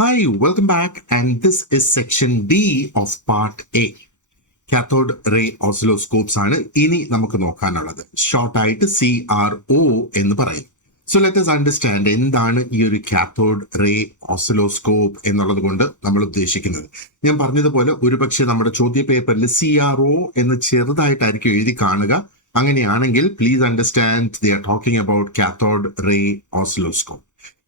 Hi, welcome back, and this is section D of part A. Cathode ray oscilloscopes ആണ് ഇനി നമുക്ക് നോക്കാനുള്ളത്. ഷോർട്ടായിട്ട് CRO എന്ന് പറയും. സോ ലെറ്റ് us അണ്ടർസ്റ്റാൻഡ് എന്താണ് ഈ ഒരു കാത്തോഡ് റേ ഓസിലോസ്കോപ്പ് എന്നുള്ളത് കൊണ്ട് നമ്മൾ ഉദ്ദേശിക്കുന്നത്. ഞാൻ പറഞ്ഞതുപോലെ ഒരുപക്ഷെ നമ്മുടെ ചോദ്യ പേപ്പറിൽ CRO എന്ന് ചെറുതായിട്ടായിരിക്കും എഴുതി കാണുക. അങ്ങനെയാണെങ്കിൽ please understand they are talking about cathode ray oscilloscope.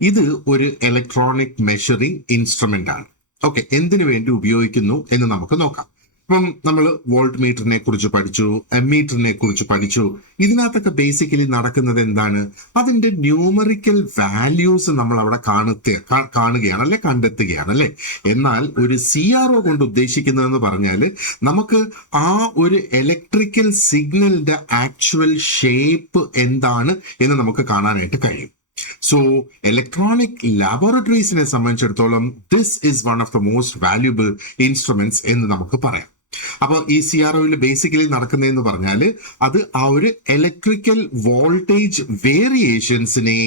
ഇത് ഒരു ഇലക്ട്രോണിക് മെഷറിംഗ് ഇൻസ്ട്രുമെന്റ് ആണ്. ഓക്കെ, എന്തിനു വേണ്ടി ഉപയോഗിക്കുന്നു എന്ന് നമുക്ക് നോക്കാം. ഇപ്പം നമ്മൾ വോൾട്ട് മീറ്ററിനെ കുറിച്ച് പഠിച്ചു, എമ്മീറ്ററിനെ കുറിച്ച് പഠിച്ചു. ഇതിനകത്തൊക്കെ ബേസിക്കലി നടക്കുന്നത് എന്താണ്? അതിന്റെ ന്യൂമറിക്കൽ വാല്യൂസ് നമ്മൾ അവിടെ കാണുകയാണ് അല്ലെ, കണ്ടെത്തുകയാണ് അല്ലെ. എന്നാൽ ഒരു CRO കൊണ്ട് ഉദ്ദേശിക്കുന്നതെന്ന് പറഞ്ഞാൽ നമുക്ക് ആ ഒരു ഇലക്ട്രിക്കൽ സിഗ്നലിന്റെ ആക്ച്വൽ ഷേപ്പ് എന്താണ് എന്ന് നമുക്ക് കാണാനായിട്ട് കഴിയും. സോ ഇലക്ട്രോണിക് ലാബോറട്ടറീസിനെ സംബന്ധിച്ചിടത്തോളം this is one of the most valuable instruments എന്ന് നമുക്ക് പറയാം. അപ്പൊ ഈ CROയിൽ ബേസിക്കലി നടക്കുന്നതെന്ന് പറഞ്ഞാൽ അത് ആ ഒരു ഇലക്ട്രിക്കൽ വോൾട്ടേജ് വേരിയേഷൻസിനെ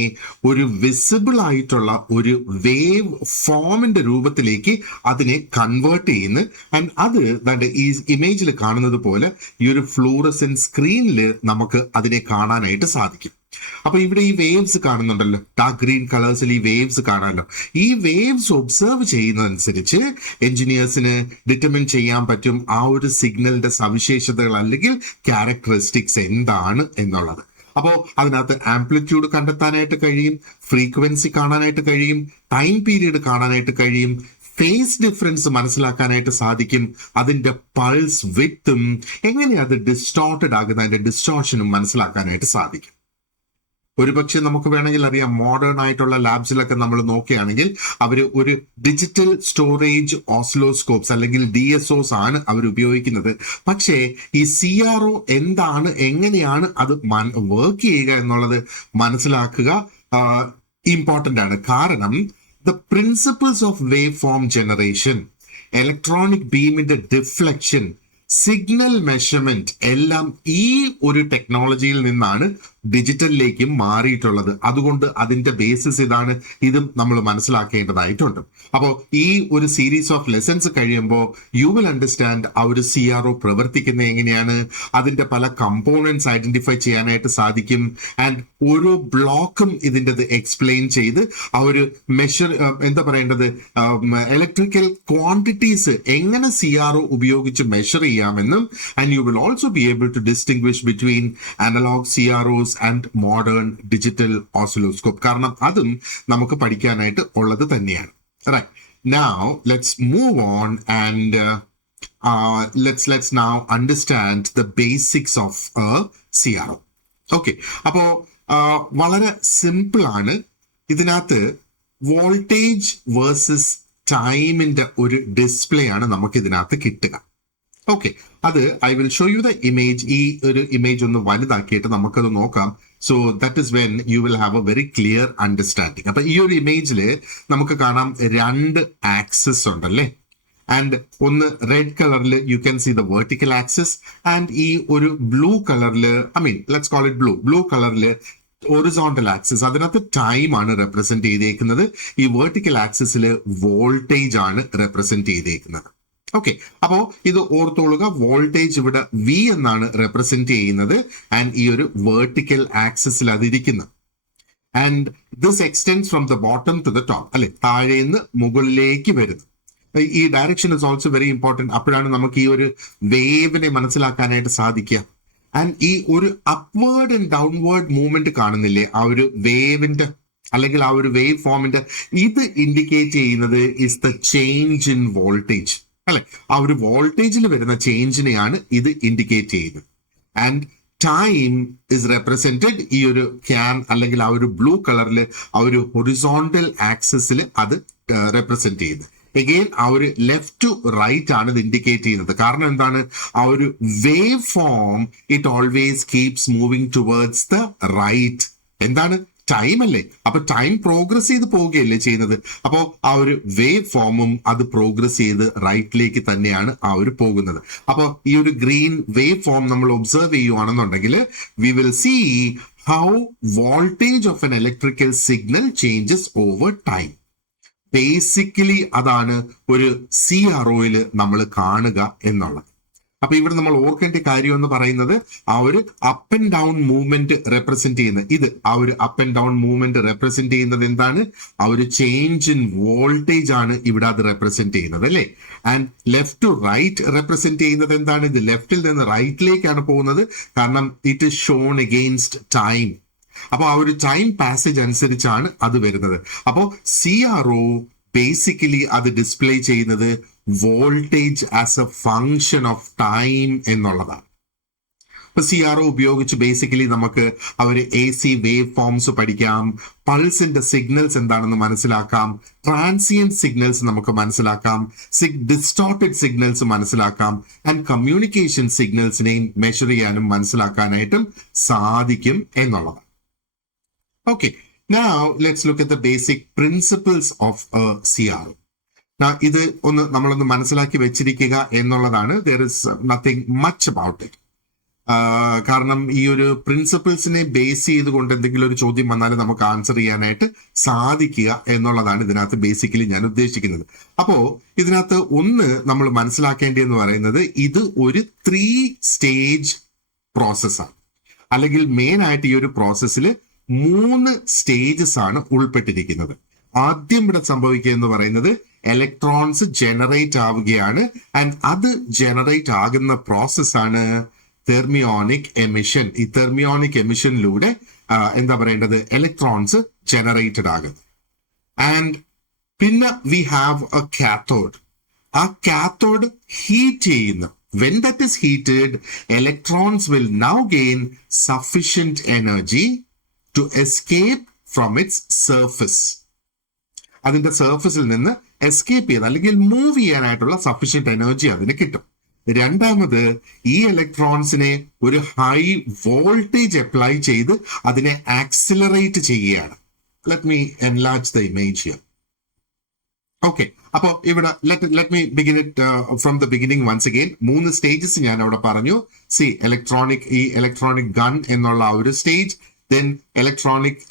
ഒരു വിസിബിൾ ആയിട്ടുള്ള ഒരു വേവ് ഫോമിന്റെ രൂപത്തിലേക്ക് അതിനെ കൺവേർട്ട് ചെയ്യുന്നു. ആൻഡ് അത് ഈ ഇമേജിൽ കാണുന്നത് പോലെ ഈ ഒരു ഫ്ലൂറസെന്റ് സ്ക്രീനിൽ നമുക്ക് അതിനെ കാണാനായിട്ട് സാധിക്കും. അപ്പൊ ഇവിടെ ഈ വേവ്സ് കാണുന്നുണ്ടല്ലോ, ഡാർക്ക് ഗ്രീൻ കളേഴ്സിൽ ഈ വേവ്സ് കാണാമല്ലോ. ഈ വേവ്സ് ഒബ്സർവ് ചെയ്യുന്നതനുസരിച്ച് എഞ്ചിനീയേഴ്സിന് ഡിറ്റർമിൻ ചെയ്യാൻ പറ്റും ആ ഒരു സിഗ്നലിന്റെ സവിശേഷതകൾ അല്ലെങ്കിൽ ക്യാരക്ടറിസ്റ്റിക്സ് എന്താണ് എന്നുള്ളത്. അപ്പോൾ അതിനകത്ത് ആംപ്ലിറ്റ്യൂഡ് കണ്ടെത്താനായിട്ട് കഴിയും, ഫ്രീക്വൻസി കാണാനായിട്ട് കഴിയും, ടൈം പീരീഡ് കാണാനായിട്ട് കഴിയും, ഫേസ് ഡിഫറൻസ് മനസ്സിലാക്കാനായിട്ട് സാധിക്കും, അതിന്റെ പൾസ് വിത്തും എങ്ങനെ അത് ഡിസ്റ്റോർട്ടഡ് ആകുന്ന അതിന്റെ ഡിസ്റ്റോർഷനും മനസ്സിലാക്കാനായിട്ട് സാധിക്കും. ഒരുപക്ഷെ നമുക്ക് വേണമെങ്കിൽ അറിയാം, മോഡേൺ ആയിട്ടുള്ള ലാബ്സിലൊക്കെ നമ്മൾ നോക്കുകയാണെങ്കിൽ അവർ ഒരു ഡിജിറ്റൽ സ്റ്റോറേജ് ഓസിലോസ്കോപ്സ് അല്ലെങ്കിൽ DSOs ആണ് അവർ ഉപയോഗിക്കുന്നത്. പക്ഷേ ഈ CRO എന്താണ്, എങ്ങനെയാണ് അത് വർക്ക് ചെയ്യുക എന്നുള്ളത് മനസ്സിലാക്കുക ഇമ്പോർട്ടൻ്റ് ആണ്. കാരണം the principles of wave form generation, electronic ബീമിന്റെ ഡിഫ്ലക്ഷൻ, സിഗ്നൽ മെഷർമെന്റ് എല്ലാം ഈ ഒരു ടെക്നോളജിയിൽ നിന്നാണ് ഡിജിറ്റലിലേക്ക് മാറിയിട്ടുള്ളത്. അതുകൊണ്ട് അതിന്റെ ബേസിസ് ഇതാണ്, ഇതും നമ്മൾ മനസ്സിലാക്കേണ്ടതായിട്ടുണ്ട്. അപ്പോൾ ഈ ഒരു സീരീസ് ഓഫ് ലെസൺസ് കഴിയുമ്പോൾ യു വിൽ അണ്ടർസ്റ്റാൻഡ് ആ ഒരു CRO പ്രവർത്തിക്കുന്നത് എങ്ങനെയാണ്, അതിന്റെ പല കമ്പോണൻസ് ഐഡന്റിഫൈ ചെയ്യാനായിട്ട് സാധിക്കും. ആൻഡ് ഓരോ ബ്ലോക്കും ഇതിൻ്റെ എക്സ്പ്ലെയിൻ ചെയ്ത് ആ ഒരു എന്താ പറയേണ്ടത്, ഇലക്ട്രിക്കൽ ക്വാണ്ടിറ്റീസ് എങ്ങനെ CRO ഉപയോഗിച്ച് മെഷർ ചെയ്യാമെന്നും. And you will also be able to distinguish between analog CROs and modern digital oscilloscope. കാരണം അതും നമുക്ക് പഠിക്കാനായിട്ട് ഉള്ളത് തന്നെയാണ്. Right. Now let's move on and let's now understand the basics of a CRO. Okay. അപ്പോൾ വളരെ simple ആണ്. ഇതിനകത്ത് വോൾട്ടേജ് വേഴ്സസ് ടൈമിന്റെ ഒരു ഡിസ്പ്ലേ ആണ് നമുക്ക് ഇതിനകത്ത് കിട്ടുക. ഓക്കെ, അത് I will show you the image. ഈ ഒരു ഇമേജ് ഒന്ന് വലുതാക്കിയിട്ട് നമുക്കത് നോക്കാം. So that is when you will have a very clear understanding. അപ്പൊ ഈ ഒരു ഇമേജിൽ നമുക്ക് കാണാം രണ്ട് ആക്സിസ് ഉണ്ടല്ലേ. ആൻഡ് ഒന്ന് റെഡ് കളറിൽ you can see the vertical axis, and ഈ ഒരു ബ്ലൂ കളറിൽ, ലെറ്റ്സ് കോൾ ഇറ്റ് ബ്ലൂ കളറിൽ ഹൊറിസോണ്ടൽ ആക്സിസ്. അതിനകത്ത് ടൈം ആണ് റെപ്രസെന്റ് ചെയ്തേക്കുന്നത്. ഈ വെർട്ടിക്കൽ ആക്സിസിൽ വോൾട്ടേജ് ആണ് റെപ്രസെന്റ് ചെയ്തേക്കുന്നത്. ഓക്കെ, അപ്പോ ഇത് ഓർത്തോളുക, വോൾട്ടേജ് ഇവിടെ V എന്നാണ് റെപ്രസെന്റ് ചെയ്യുന്നത്. ആൻഡ് ഈ ഒരു വെർട്ടിക്കൽ ആക്സിസിൽ അതിരിക്കുന്നു. And this extends from the bottom to the top, അല്ലെ, താഴേന്ന് മുകളിലേക്ക് വരുന്നു. ഈ direction is also very important. അപ്പോഴാണ് നമുക്ക് ഈ ഒരു വേവിനെ മനസ്സിലാക്കാനായിട്ട് സാധിക്കുക. ആൻഡ് ഈ ഒരു അപ്വേർഡ് ആൻഡ് ഡൗൺവേർഡ് മൂവ്മെന്റ് കാണുന്നില്ലേ, ആ ഒരു വേവിന്റെ അല്ലെങ്കിൽ ആ ഒരു വേവ് ഫോമിന്റെ, ഇത് ഇൻഡിക്കേറ്റ് ചെയ്യുന്നത് is the change in voltage, അല്ലെ. ആ ഒരു വോൾട്ടേജിൽ വരുന്ന ചേഞ്ചിനെയാണ് ഇത് ഇൻഡിക്കേറ്റ് ചെയ്യുന്നത്. ആൻഡ് ടൈം ഇസ് റെപ്രസെന്റഡ് ഈ ഒരു ക്യാൻ അല്ലെങ്കിൽ ആ ഒരു ബ്ലൂ കളറിൽ ആ ഒരു ഹൊറിസോണ്ടൽ ആക്സിസിൽ അത് റെപ്രസെന്റ് ചെയ്യുന്നത്. എഗെയിൻ ആ ഒരു ലെഫ്റ്റ് ടു റൈറ്റ് ആണ് ഇത് ഇൻഡിക്കേറ്റ് ചെയ്യുന്നത്. കാരണം എന്താണ്, ആ ഒരു wave form it always keeps moving towards the right. എന്താണ്, ടൈം അല്ലേ. അപ്പൊ ടൈം പ്രോഗ്രസ് ചെയ്ത് പോവുകയല്ലേ ചെയ്യുന്നത്. അപ്പോ ആ ഒരു വേവ് ഫോമും അത് പ്രോഗ്രസ് ചെയ്ത് റൈറ്റിലേക്ക് തന്നെയാണ് ആ ഒരു പോകുന്നത്. അപ്പൊ ഈ ഒരു ഗ്രീൻ വേവ് ഫോം നമ്മൾ ഒബ്സർവ് ചെയ്യുവാണെന്നുണ്ടെങ്കിൽ we will see how voltage of an electrical signal changes over time. Basically അതാണ് ഒരു CROയിൽ നമ്മൾ കാണുക എന്നുള്ളത്. അപ്പൊ ഇവിടെ നമ്മൾ ഓർക്കേണ്ട കാര്യം എന്ന് പറയുന്നത് ആ ഒരു up and down movement represent ചെയ്യുന്ന ആ ഒരു up and down movement represent ചെയ്യുന്നത് എന്താണ്? ആ ഒരു ചേഞ്ച് ഇൻ വോൾട്ടേജ് ആണ് ഇവിടെ അത് റെപ്രസെന്റ് ചെയ്യുന്നത്, അല്ലെ? And left to right represent ചെയ്യുന്നത് എന്താണ്? ഇത് ലെഫ്റ്റിൽ നിന്ന് റൈറ്റിലേക്കാണ് പോകുന്നത്, കാരണം it is shown against time. അപ്പൊ ആ ഒരു ടൈം പാസേജ് അനുസരിച്ചാണ് അത് വരുന്നത്. അപ്പോ CRO ബേസിക്കലി അത് ഡിസ്പ്ലേ ചെയ്യുന്നത് voltage as A function of time എന്നുള്ളതാണ്. ഇപ്പൊ CRO ഉപയോഗിച്ച് ബേസിക്കലി നമുക്ക് AC വേവ് ഫോംസ് പഠിക്കാം, പൾസിന്റെ സിഗ്നൽസ് എന്താണെന്ന് മനസ്സിലാക്കാം, ട്രാൻസിയന്റ് സിഗ്നൽസ് നമുക്ക് മനസ്സിലാക്കാം, ഡിസ്റ്റോർട്ടഡ് സിഗ്നൽസ് മനസ്സിലാക്കാം, ആൻഡ് കമ്മ്യൂണിക്കേഷൻ സിഗ്നൽസിനെയും മെഷർ ചെയ്യാനും മനസ്സിലാക്കാനായിട്ടും സാധിക്കും എന്നുള്ളതാണ്. Okay, now let's look at the basic principles of a CRO. ഇത് നമ്മളൊന്ന് മനസ്സിലാക്കി വെച്ചിരിക്കുക എന്നുള്ളതാണ്. There is nothing much about it. കാരണം ഈ ഒരു പ്രിൻസിപ്പിൾസിനെ ബേസ് ചെയ്തുകൊണ്ട് എന്തെങ്കിലും ഒരു ചോദ്യം വന്നാൽ നമുക്ക് ആൻസർ ചെയ്യാനായിട്ട് സാധിക്കുക എന്നുള്ളതാണ് ഇതിനകത്ത് ബേസിക്കലി ഞാൻ ഉദ്ദേശിക്കുന്നത്. അപ്പോ ഇതിനകത്ത് നമ്മൾ മനസ്സിലാക്കേണ്ടതെന്ന് പറയുന്നത് ഇത് ഒരു 3 സ്റ്റേജ് പ്രോസസ്സാണ്. അല്ലെങ്കിൽ മെയിൻ ആയിട്ട് ഈ ഒരു പ്രോസസ്സിൽ 3 സ്റ്റേജസ് ആണ് ഉൾപ്പെട്ടിരിക്കുന്നത്. ആദ്യം ഇവിടെ സംഭവിക്കുക എന്ന് പറയുന്നത് ഇലക്ട്രോൺസ് ജനറേറ്റ് ആവുകയാണ്. ആൻഡ് അത് ജനറേറ്റ് ആകുന്ന പ്രോസസ്സാണ് തെർമിയോണിക് എമിഷൻ. ഈ തെർമിയോണിക് എമിഷനിലൂടെ എന്താ പറയേണ്ടത്, ഇലക്ട്രോൺസ് ജനറേറ്റഡ് ആകുന്നു. ആൻഡ് പിന്നെ വി ഹാവ് എ കാത്തോഡ്. ആ കാത്തോഡ് ഹീറ്റ് ചെയ്യുന്നു. When that is heated, electrons will now gain sufficient energy to escape from its surface. അതിന്റെ സർഫസിൽ നിന്ന് എസ്കേപ്പ് ചെയ്യാൻ അല്ലെങ്കിൽ മൂവ് ചെയ്യാനായിട്ടുള്ള സഫിഷ്യന്റ് എനർജി അതിന് കിട്ടും. രണ്ടാമത് ഈ ഇലക്ട്രോൺസിനെ ഒരു ഹൈ വോൾട്ടേജ് അപ്ലൈ ചെയ്ത് അതിനെ ആക്സിലറേറ്റ് ചെയ്യുകയാണ്. Let me enlarge the image here. Okay, അപ്പോ ഇവിടെ let me begin it from the beginning once again. 3 stages ഞാൻ അവിടെ പറഞ്ഞു. ഇലക്ട്രോണിക് ഗൺ എന്നുള്ള ആ ഒരു സ്റ്റേജ്, then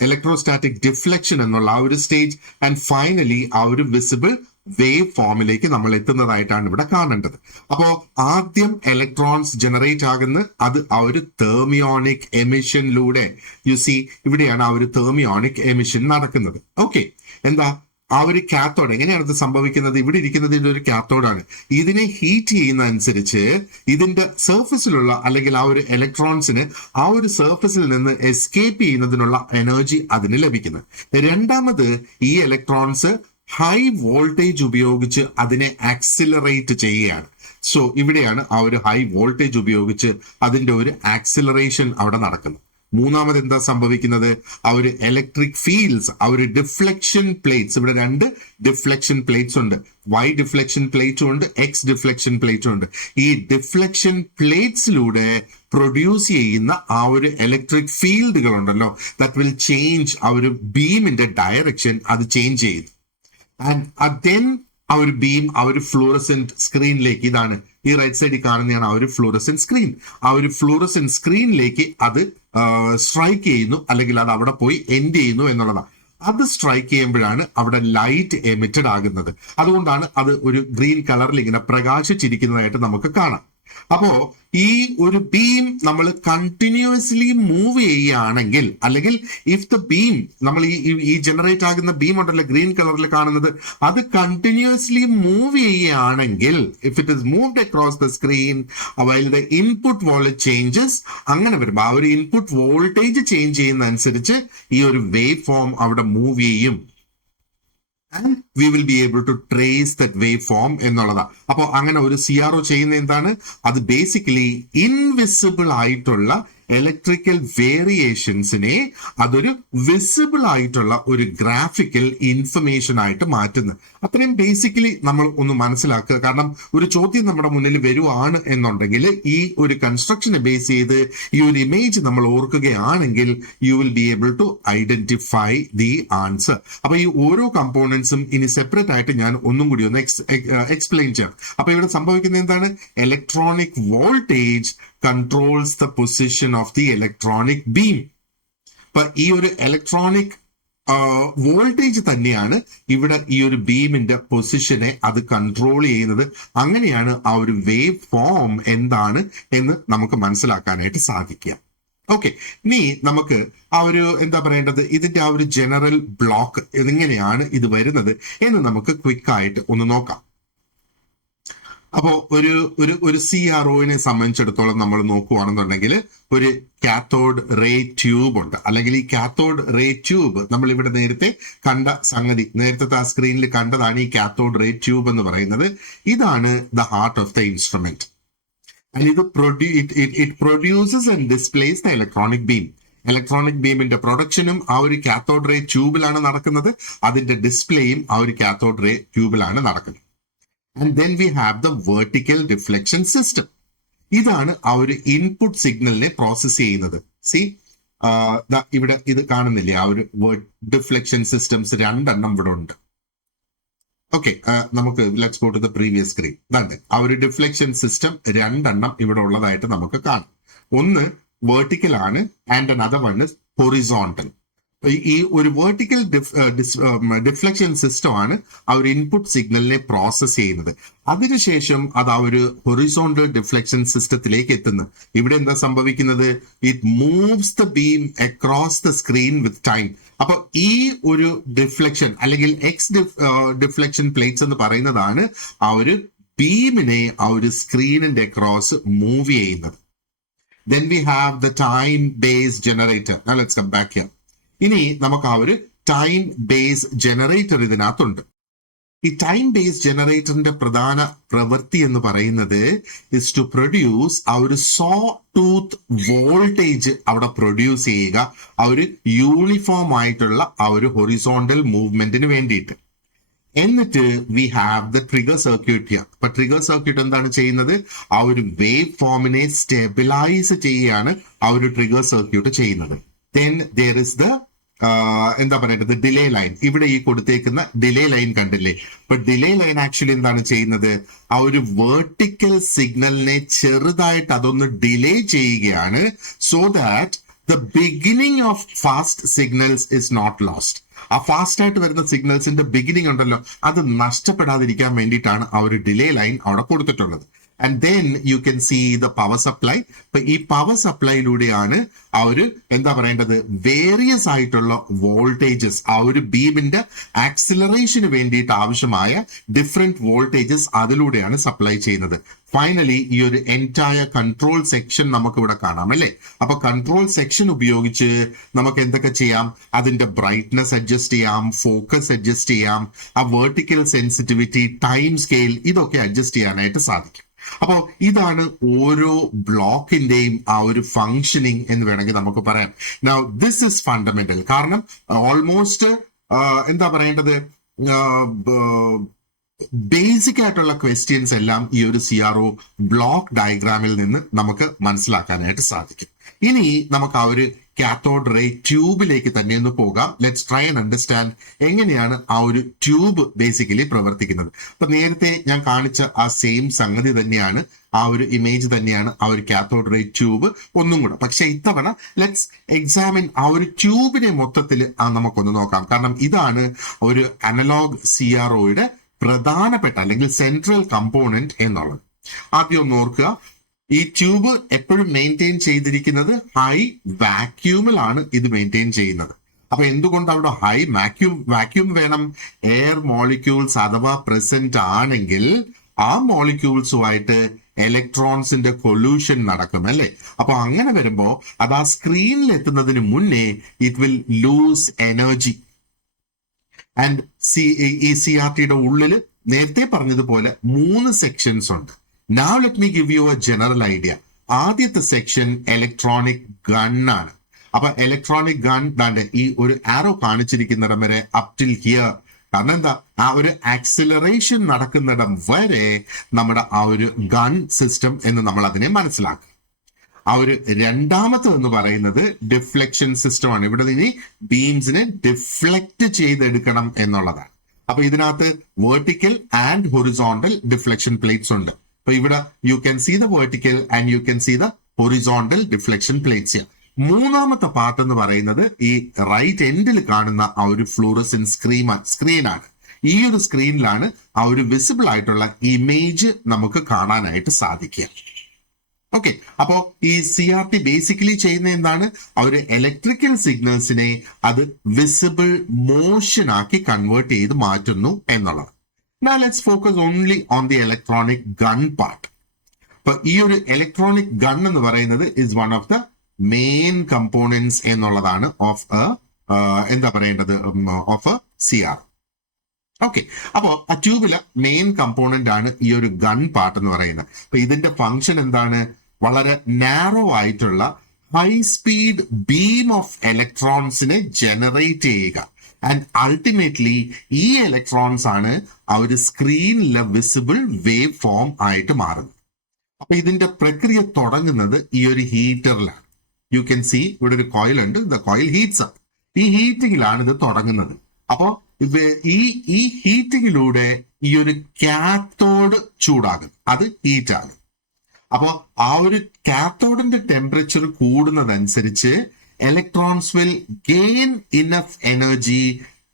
electrostatic deflection എന്നുള്ള ആ ഒരു സ്റ്റേജ്, ആൻഡ് ഫൈനലി ആ ഒരു വിസിബിൾ വേവ് ഫോമിലേക്ക് നമ്മൾ എത്തുന്നതായിട്ടാണ് ഇവിടെ കാണേണ്ടത്. അപ്പോ ആദ്യം ഇലക്ട്രോൺസ് ജനറേറ്റ് ആകുന്ന അത് ആ ഒരു തെർമിയോണിക് എമിഷനിലൂടെ, യു സി ഇവിടെയാണ് ആ ഒരു തെർമിയോണിക് എമിഷൻ നടക്കുന്നത്. ഓക്കെ, എന്താ ആ ഒരു കാത്തോഡ് എങ്ങനെയാണ് ഇത് സംഭവിക്കുന്നത്? ഇവിടെ ഇരിക്കുന്നത് ഇതൊരു കാത്തോഡാണ്. ഇതിനെ ഹീറ്റ് ചെയ്യുന്ന അനുസരിച്ച് ഇതിന്റെ സർഫസിലുള്ള അല്ലെങ്കിൽ ആ ഒരു ഇലക്ട്രോൺസിന് ആ ഒരു സർഫസിൽ നിന്ന് എസ്കേപ്പ് ചെയ്യുന്നതിനുള്ള എനർജി അതിന് ലഭിക്കുന്നത്. രണ്ടാമത് ഈ ഇലക്ട്രോൺസ് ഹൈ വോൾട്ടേജ് ഉപയോഗിച്ച് അതിനെ ആക്സിലറേറ്റ് ചെയ്യുകയാണ്. സോ ഇവിടെയാണ് ആ ഒരു ഹൈ വോൾട്ടേജ് ഉപയോഗിച്ച് അതിന്റെ ഒരു ആക്സിലറേഷൻ അവിടെ നടക്കുന്നത്. മൂന്നാമത് എന്താ സംഭവിക്കുന്നത്? ആ ഒരു ഇലക്ട്രിക് ഫീൽഡ്സ്, ആ ഒരു ഡിഫ്ലക്ഷൻ പ്ലേറ്റ്സ്, ഇവിടെ 2 ഡിഫ്ലക്ഷൻ പ്ലേറ്റ്സ് ഉണ്ട്. Y ഡിഫ്ലക്ഷൻ പ്ലേറ്റും ഉണ്ട്, X ഡിഫ്ലക്ഷൻ പ്ലേറ്റും ഉണ്ട്. ഈ ഡിഫ്ലക്ഷൻ പ്ലേറ്റ്സിലൂടെ പ്രൊഡ്യൂസ് ചെയ്യുന്ന ആ ഒരു ഇലക്ട്രിക് ഫീൽഡുകൾ ഉണ്ടല്ലോ, ദാറ്റ് വിൽ ചേഞ്ച് ആ ഒരു ബീമിന്റെ ഡയറക്ഷൻ, അത് ചേഞ്ച് ചെയ്യും. ആൻഡ് ദെൻ ആ ഒരു ബീം ആ ഒരു ഫ്ലൂറസെന്റ് സ്ക്രീനിലേക്ക്, ഇതാണ് ഈ റൈറ്റ് സൈഡിൽ കാണുന്നതാണ് ആ ഒരു ഫ്ലൂറസെന്റ് സ്ക്രീൻ. ആ ഒരു ഫ്ലൂറസെന്റ് സ്ക്രീനിലേക്ക് അത് സ്ട്രൈക്ക് ചെയ്യുന്നു, അല്ലെങ്കിൽ അത് അവിടെ പോയി എൻഡ് ചെയ്യുന്നു എന്നുള്ളതാണ്. അത് സ്ട്രൈക്ക് ചെയ്യുമ്പോഴാണ് അവിടെ ലൈറ്റ് എമിറ്റഡ് ആകുന്നത്. അതുകൊണ്ടാണ് അത് ഒരു ഗ്രീൻ കളറിൽ ഇങ്ങനെ പ്രകാശിച്ചിരിക്കുന്നതായിട്ട് നമുക്ക് കാണാം. അപ്പോ ഈ ഒരു ബീം നമ്മൾ കണ്ടിന്യൂസ്ലി മൂവ് ചെയ്യുകയാണെങ്കിൽ, അല്ലെങ്കിൽ ഇഫ് ദ ബീം നമ്മൾ ഈ ജനറേറ്റ് ആകുന്ന ബീം ഉണ്ടല്ലോ ഗ്രീൻ കളറിൽ കാണുന്നത്, അത് കണ്ടിന്യൂസ്ലി മൂവ് ചെയ്യുകയാണെങ്കിൽ, if it is moved across the screen while the input voltage changes, അങ്ങനെ വരുമ്പോൾ ആ ഒരു ഇൻപുട്ട് വോൾട്ടേജ് ചേഞ്ച് ചെയ്യുന്ന അനുസരിച്ച് ഈ ഒരു വേവ് ഫോം അവിടെ മൂവ് ചെയ്യും. And we will be able to trace that waveform എന്നുള്ളതാണ്. അപ്പോൾ അങ്ങനെ ഒരു CRO ചെയ്യുന്ന എന്താണ്? അത് ബേസിക്കലി ഇൻവിസിബിൾ ആയിട്ടുള്ള ഇലക്ട്രിക്കൽ വേരിയേഷൻസിനെ അതൊരു വിസിബിൾ ആയിട്ടുള്ള ഒരു ഗ്രാഫിക്കൽ ഇൻഫർമേഷൻ ആയിട്ട് മാറ്റുന്നു. അത്രയും ബേസിക്കലി നമ്മൾ ഒന്ന് മനസ്സിലാക്കുക. കാരണം ഒരു ചോദ്യം നമ്മുടെ മുന്നിൽ വരുവാണ് എന്നുണ്ടെങ്കിൽ ഈ ഒരു കൺസ്ട്രക്ഷനെ ബേസ് ചെയ്ത് ഈ ഒരു ഇമേജ് നമ്മൾ ഓർക്കുകയാണെങ്കിൽ you will be able to identify the answer. അപ്പൊ ഈ ഓരോ കമ്പോണൻസും ഇനി സെപ്പറേറ്റ് ആയിട്ട് ഞാൻ ഒന്നും കൂടി ഒന്ന് എക്സ്പ്ലെയിൻ ചെയ്യാം. അപ്പൊ ഇവിടെ സംഭവിക്കുന്നത് എന്താണ്? Electronic voltage controls the position of the electronic beam. അപ്പൊ ഈ ഒരു ഇലക്ട്രോണിക് വോൾട്ടേജ് തന്നെയാണ് ഇവിടെ ഈ ഒരു ബീമിന്റെ പൊസിഷനെ അത് കൺട്രോൾ ചെയ്യുന്നത്. അങ്ങനെയാണ് ആ ഒരു വേവ് ഫോം എന്താണ് എന്ന് നമുക്ക് മനസ്സിലാക്കാനായിട്ട് സാധിക്കുക. ഓക്കെ, ഇനി നമുക്ക് ആ ഒരു എന്താ പറയേണ്ടത്, ഇതിന്റെ ആ ഒരു ജനറൽ ബ്ലോക്ക് എങ്ങനെയാണ് ഇത് വരുന്നത് എന്ന് നമുക്ക് ക്വിക്ക് ആയിട്ട് ഒന്ന് നോക്കാം. അപ്പോ ഒരു CROനെ സംബന്ധിച്ചിടത്തോളം നമ്മൾ നോക്കുകയാണെന്നുണ്ടെങ്കിൽ ഒരു കാത്തോഡ് റേ ട്യൂബ് ഉണ്ട്, അല്ലെങ്കിൽ ഈ കാത്തോഡ് റേ ട്യൂബ് നമ്മൾ ഇവിടെ നേരത്തെ കണ്ട സംഗതി, നേരത്തെ ആ സ്ക്രീനിൽ കണ്ടതാണ് ഈ കാത്തോഡ് റേ ട്യൂബ് എന്ന് പറയുന്നത്. ഇതാണ് the heart of the instrument. And it produces and displays the electronic beam. Electronic ബീമിന്റെ പ്രൊഡക്ഷനും ആ ഒരു കാത്തോഡ് റേ ട്യൂബിലാണ് നടക്കുന്നത്, അതിന്റെ ഡിസ്പ്ലേയും ആ ഒരു കാത്തോഡ് റേ ട്യൂബിലാണ് നടക്കുന്നത്. And then we have the vertical deflection system. ഇതാണ് ആ ഒരു ഇൻപുട്ട് സിഗ്നലിനെ പ്രോസസ് ചെയ്യുന്നത്. ഇവിടെ ഇത് കാണുന്നില്ലേ, ആ ഒരു ഡിഫ്ലക്ഷൻ സിസ്റ്റംസ് 2 എണ്ണം ഇവിടെ ഉണ്ട്. ഓക്കെ, നമുക്ക് let's go to the previous screen. അതെ, ആ ഒരു ഡിഫ്ലക്ഷൻ സിസ്റ്റം 2 എണ്ണം ഇവിടെ ഉള്ളതായിട്ട് നമുക്ക് കാണാം. ഒന്ന് വെർട്ടിക്കൽ ആണ് and another one is horizontal. ഈ ഒരു വെർട്ടിക്കൽ ഡിഫ്ലക്ഷൻ സിസ്റ്റം ആണ് ആ ഒരു ഇൻപുട്ട് സിഗ്നലിനെ പ്രോസസ് ചെയ്യുന്നത്. അതിനുശേഷം അത് ആ ഒരു ഹൊറിസോണ്ടൽ ഡിഫ്ലക്ഷൻ സിസ്റ്റത്തിലേക്ക് എത്തുന്നു. ഇവിടെ എന്താ സംഭവിക്കുന്നത്? It moves the beam across the screen with time. അപ്പൊ ഈ ഒരു ഡിഫ്ലക്ഷൻ അല്ലെങ്കിൽ ഡിഫ്ലക്ഷൻ പ്ലേറ്റ്സ് എന്ന് പറയുന്നതാണ് ആ ഒരു ബീമിനെ ആ ഒരു സ്ക്രീനിന്റെ അക്രോസ് മൂവ് ചെയ്യുന്നത്. Then we have the time-based generator. Now let's come back here. ഇനി നമുക്ക് ആ ഒരു ടൈം ബേസ് ജനറേറ്റർ ഇതിനകത്തുണ്ട്. ഈ ടൈം ബേസ് ജനറേറ്ററിന്റെ പ്രധാന പ്രവൃത്തി എന്ന് പറയുന്നത് ഇസ് ടു പ്രൊഡ്യൂസ് ആ ഒരു സോ ടൂത്ത് വോൾട്ടേജ് അവിടെ പ്രൊഡ്യൂസ് ചെയ്യുക, ആ ഒരു യൂണിഫോം ആയിട്ടുള്ള ആ ഒരു ഹൊറിസോണ്ടൽ മൂവ്മെന്റിന് വേണ്ടിയിട്ട്. എന്നിട്ട് we have the trigger circuit here. അപ്പൊ ട്രിഗർ സർക്യൂട്ട് എന്താണ് ചെയ്യുന്നത്? ആ ഒരു വേവ് ഫോമിനെ സ്റ്റെബിലൈസ് ചെയ്യുകയാണ് ആ ഒരു ട്രിഗർ സർക്യൂട്ട് ചെയ്യുന്നത്. ദെൻ ദർ ഇസ് ദ എന്താ പറയേണ്ടത്, ഡിലേ ലൈൻ. ഇവിടെ ഈ കൊടുത്തേക്കുന്ന ഡിലേ ലൈൻ കണ്ടില്ലേ? അപ്പൊ ഡിലേ ലൈൻ ആക്ച്വലി എന്താണ് ചെയ്യുന്നത്? ആ ഒരു വെർട്ടിക്കൽ സിഗ്നലിനെ ചെറുതായിട്ട് അതൊന്ന് ഡിലേ ചെയ്യുകയാണ്, so that the beginning of fast signals is not lost. ആ ഫാസ്റ്റ് ആയിട്ട് വരുന്ന സിഗ്നൽസിന്റെ ബിഗിനിങ് ഉണ്ടല്ലോ, അത് നഷ്ടപ്പെടാതിരിക്കാൻ വേണ്ടിയിട്ടാണ് ആ ഒരു ഡിലേ ലൈൻ അവിടെ കൊടുത്തിട്ടുള്ളത്. And then you can see the power supply. അപ്പൊ ഈ പവർ സപ്ലൈയിലൂടെയാണ് ആ ഒരു എന്താ പറയേണ്ടത്, വേരിയസ് ആയിട്ടുള്ള വോൾട്ടേജസ്, ആ ഒരു ബീമിന്റെ ആക്സിലറേഷന് വേണ്ടിയിട്ട് ആവശ്യമായ ഡിഫറെന്റ് വോൾട്ടേജസ് അതിലൂടെയാണ് സപ്ലൈ ചെയ്യുന്നത്. ഫൈനലി ഈ ഒരു എൻറ്റയർ കൺട്രോൾ സെക്ഷൻ നമുക്ക് ഇവിടെ കാണാം അല്ലേ? അപ്പൊ കൺട്രോൾ സെക്ഷൻ ഉപയോഗിച്ച് നമുക്ക് എന്തൊക്കെ ചെയ്യാം? അതിന്റെ ബ്രൈറ്റ്നസ് അഡ്ജസ്റ്റ് ചെയ്യാം, ഫോക്കസ് അഡ്ജസ്റ്റ് ചെയ്യാം, ആ വെർട്ടിക്കൽ സെൻസിറ്റിവിറ്റി, ടൈം സ്കെയിൽ, ഇതൊക്കെ അഡ്ജസ്റ്റ് ചെയ്യാനായിട്ട് സാധിക്കും. അപ്പോൾ ഇതാണ് ഓരോ ബ്ലോക്കിന്റെയും ആ ഒരു ഫങ്ഷനിങ് എന്ന് വേണമെങ്കിൽ നമുക്ക് പറയാം. Now this is fundamental. കാരണം ഓൾമോസ്റ്റ് എന്താ പറയേണ്ടത്, ബേസിക് ആയിട്ടുള്ള ക്വസ്റ്റ്യൻസ് എല്ലാം ഈ ഒരു CRO ബ്ലോക്ക് ഡയഗ്രാമിൽ നിന്ന് നമുക്ക് മനസ്സിലാക്കാനായിട്ട് സാധിക്കും. ഇനി നമുക്ക് ആ ഒരു കാത്തോഡ് റേ ട്യൂബിലേക്ക് തന്നെ ഒന്ന് പോകാം. ലെറ്റ്സ് ട്രൈ ആൻഡ് അണ്ടർസ്റ്റാൻഡ് എങ്ങനെയാണ് ആ ഒരു ട്യൂബ് ബേസിക്കലി പ്രവർത്തിക്കുന്നത്. അപ്പൊ നേരത്തെ ഞാൻ കാണിച്ച ആ സെയിം സംഗതി തന്നെയാണ്, ആ ഒരു ഇമേജ് തന്നെയാണ് ആ ഒരു കാത്തോഡ് റേ ട്യൂബ് ഒന്നും കൂടെ. പക്ഷെ ഇത്തവണ ലെറ്റ്സ് എക്സാമിൻ ആ ഒരു ട്യൂബിനെ മൊത്തത്തിൽ നമുക്കൊന്ന് നോക്കാം. കാരണം ഇതാണ് ഒരു അനലോഗ് CROയുടെ പ്രധാനപ്പെട്ട അല്ലെങ്കിൽ സെൻട്രൽ കമ്പോണന്റ് എന്നുള്ളത്. ആദ്യം ഒന്ന് ഓർക്കുക, ഈ ട്യൂബ് എപ്പോഴും മെയിൻറ്റെയിൻ ചെയ്തിരിക്കുന്നത് ഹൈ വാക്യൂമിലാണ് ഇത് മെയിൻറ്റെയിൻ ചെയ്യുന്നത്. അപ്പൊ എന്തുകൊണ്ട് അവിടെ ഹൈ വാക്യൂം വേണം? എയർ മോളിക്യൂൾസ് അഥവാ പ്രസന്റ് ആണെങ്കിൽ ആ മോളിക്യൂൾസുമായിട്ട് ഇലക്ട്രോൺസിന്റെ കൊല്യൂഷൻ നടക്കും അല്ലേ? അപ്പൊ അങ്ങനെ വരുമ്പോ അത് ആ സ്ക്രീനിൽ എത്തുന്നതിന് മുന്നേ it will loose energy. And ഈ CRTയുടെ ഉള്ളിൽ നേരത്തെ പറഞ്ഞതുപോലെ 3 സെക്ഷൻസ് ഉണ്ട്. Now let me give you a general idea. ആദ്യത്തെ സെക്ഷൻ ഇലക്ട്രോണിക് ഗൺ ആണ്. അപ്പൊ ഇലക്ട്രോണിക് ഗൺ ദാണ്ട് ഈ ഒരു ആരോ കാണിച്ചിരിക്കുന്നിടം വരെ അപ് ടിൽ ഹിയർ. കാരണം എന്താ, ആ ഒരു ആക്സിലറേഷൻ നടക്കുന്നിടം വരെ നമ്മുടെ ആ ഒരു ഗൺ സിസ്റ്റം എന്ന് നമ്മൾ അതിനെ മനസ്സിലാക്കും. ആ ഒരു രണ്ടാമത്തെ എന്ന് പറയുന്നത് ഡിഫ്ലക്ഷൻ സിസ്റ്റം ആണ്. ഇവിടെ ഇനി ബീംസിനെ ഡിഫ്ലക്ട് ചെയ്തെടുക്കണം എന്നുള്ളതാണ്. അപ്പൊ ഇതിനകത്ത് vertical and horizontal deflection plates ഉണ്ട്. അപ്പൊ ഇവിടെ you can see the vertical and you can see the horizontal deflection plates. മൂന്നാമത്തെ പാർട്ട് എന്ന് പറയുന്നത് ഈ റൈറ്റ് എൻഡിൽ കാണുന്ന ആ ഒരു ഫ്ലൂറസൻ സ്ക്രീനാണ്. ഈ ഒരു സ്ക്രീനിലാണ് ആ ഒരു വിസിബിൾ ആയിട്ടുള്ള ഇമേജ് നമുക്ക് കാണാനായിട്ട് സാധിക്കുക. ഓക്കെ, അപ്പോ ഈ CRT ബേസിക്കലി ചെയ്യുന്ന എന്താണ്, ആ ഒരു ഇലക്ട്രിക്കൽ സിഗ്നൽസിനെ അത് വിസിബിൾ മോഷൻ ആക്കി കൺവേർട്ട് ചെയ്ത് മാറ്റുന്നു എന്നുള്ളത്. Now let's focus only on the electronic gun part. അപ്പൊ ഈ ഒരു ഇലക്ട്രോണിക് ഗൺ എന്ന് പറയുന്നത് is one of the main components എന്നുള്ളതാണ് ഓഫ് എന്താ പറയേണ്ടത് ഓഫ് എ CR. ഓക്കെ, അപ്പോ ആ ട്യൂബിലെ മെയിൻ കമ്പോണന്റ് ആണ് ഈ ഒരു ഗൺ പാർട്ട് എന്ന് പറയുന്നത്. അപ്പൊ ഇതിന്റെ ഫംഗ്ഷൻ എന്താണ്, വളരെ നാരോ ആയിട്ടുള്ള ഹൈ സ്പീഡ് ബീം ഓഫ് ഇലക്ട്രോൺസിനെ ജനറേറ്റ് ചെയ്യുക. ആൻഡ് അൾട്ടിമേറ്റ്ലി ഈ ഇലക്ട്രോൺസ് ആണ് ആ ഒരു സ്ക്രീനിലെ വിസിബിൾ വേവ് ഫോം ആയിട്ട് മാറുന്നത്. അപ്പൊ ഇതിന്റെ പ്രക്രിയ തുടങ്ങുന്നത് ഈ ഒരു ഹീറ്ററിലാണ്. യു ക്യാൻ സി ഇവിടെ ഒരു കോയിൽ ഉണ്ട്, ദ കോയിൽ ഹീറ്റ്സ് അപ്പ്. ഈ ഹീറ്റിംഗിലാണ് ഇത് തുടങ്ങുന്നത്. അപ്പോ ഈ ഹീറ്റിംഗിലൂടെ ഈ ഒരു കാത്തോഡ് ചൂടാകും, അത് ഹീറ്റ് ആകും. അപ്പോ ആ ഒരു കാത്തോഡിന്റെ temperature കൂടുന്നതനുസരിച്ച് electrons will gain enough energy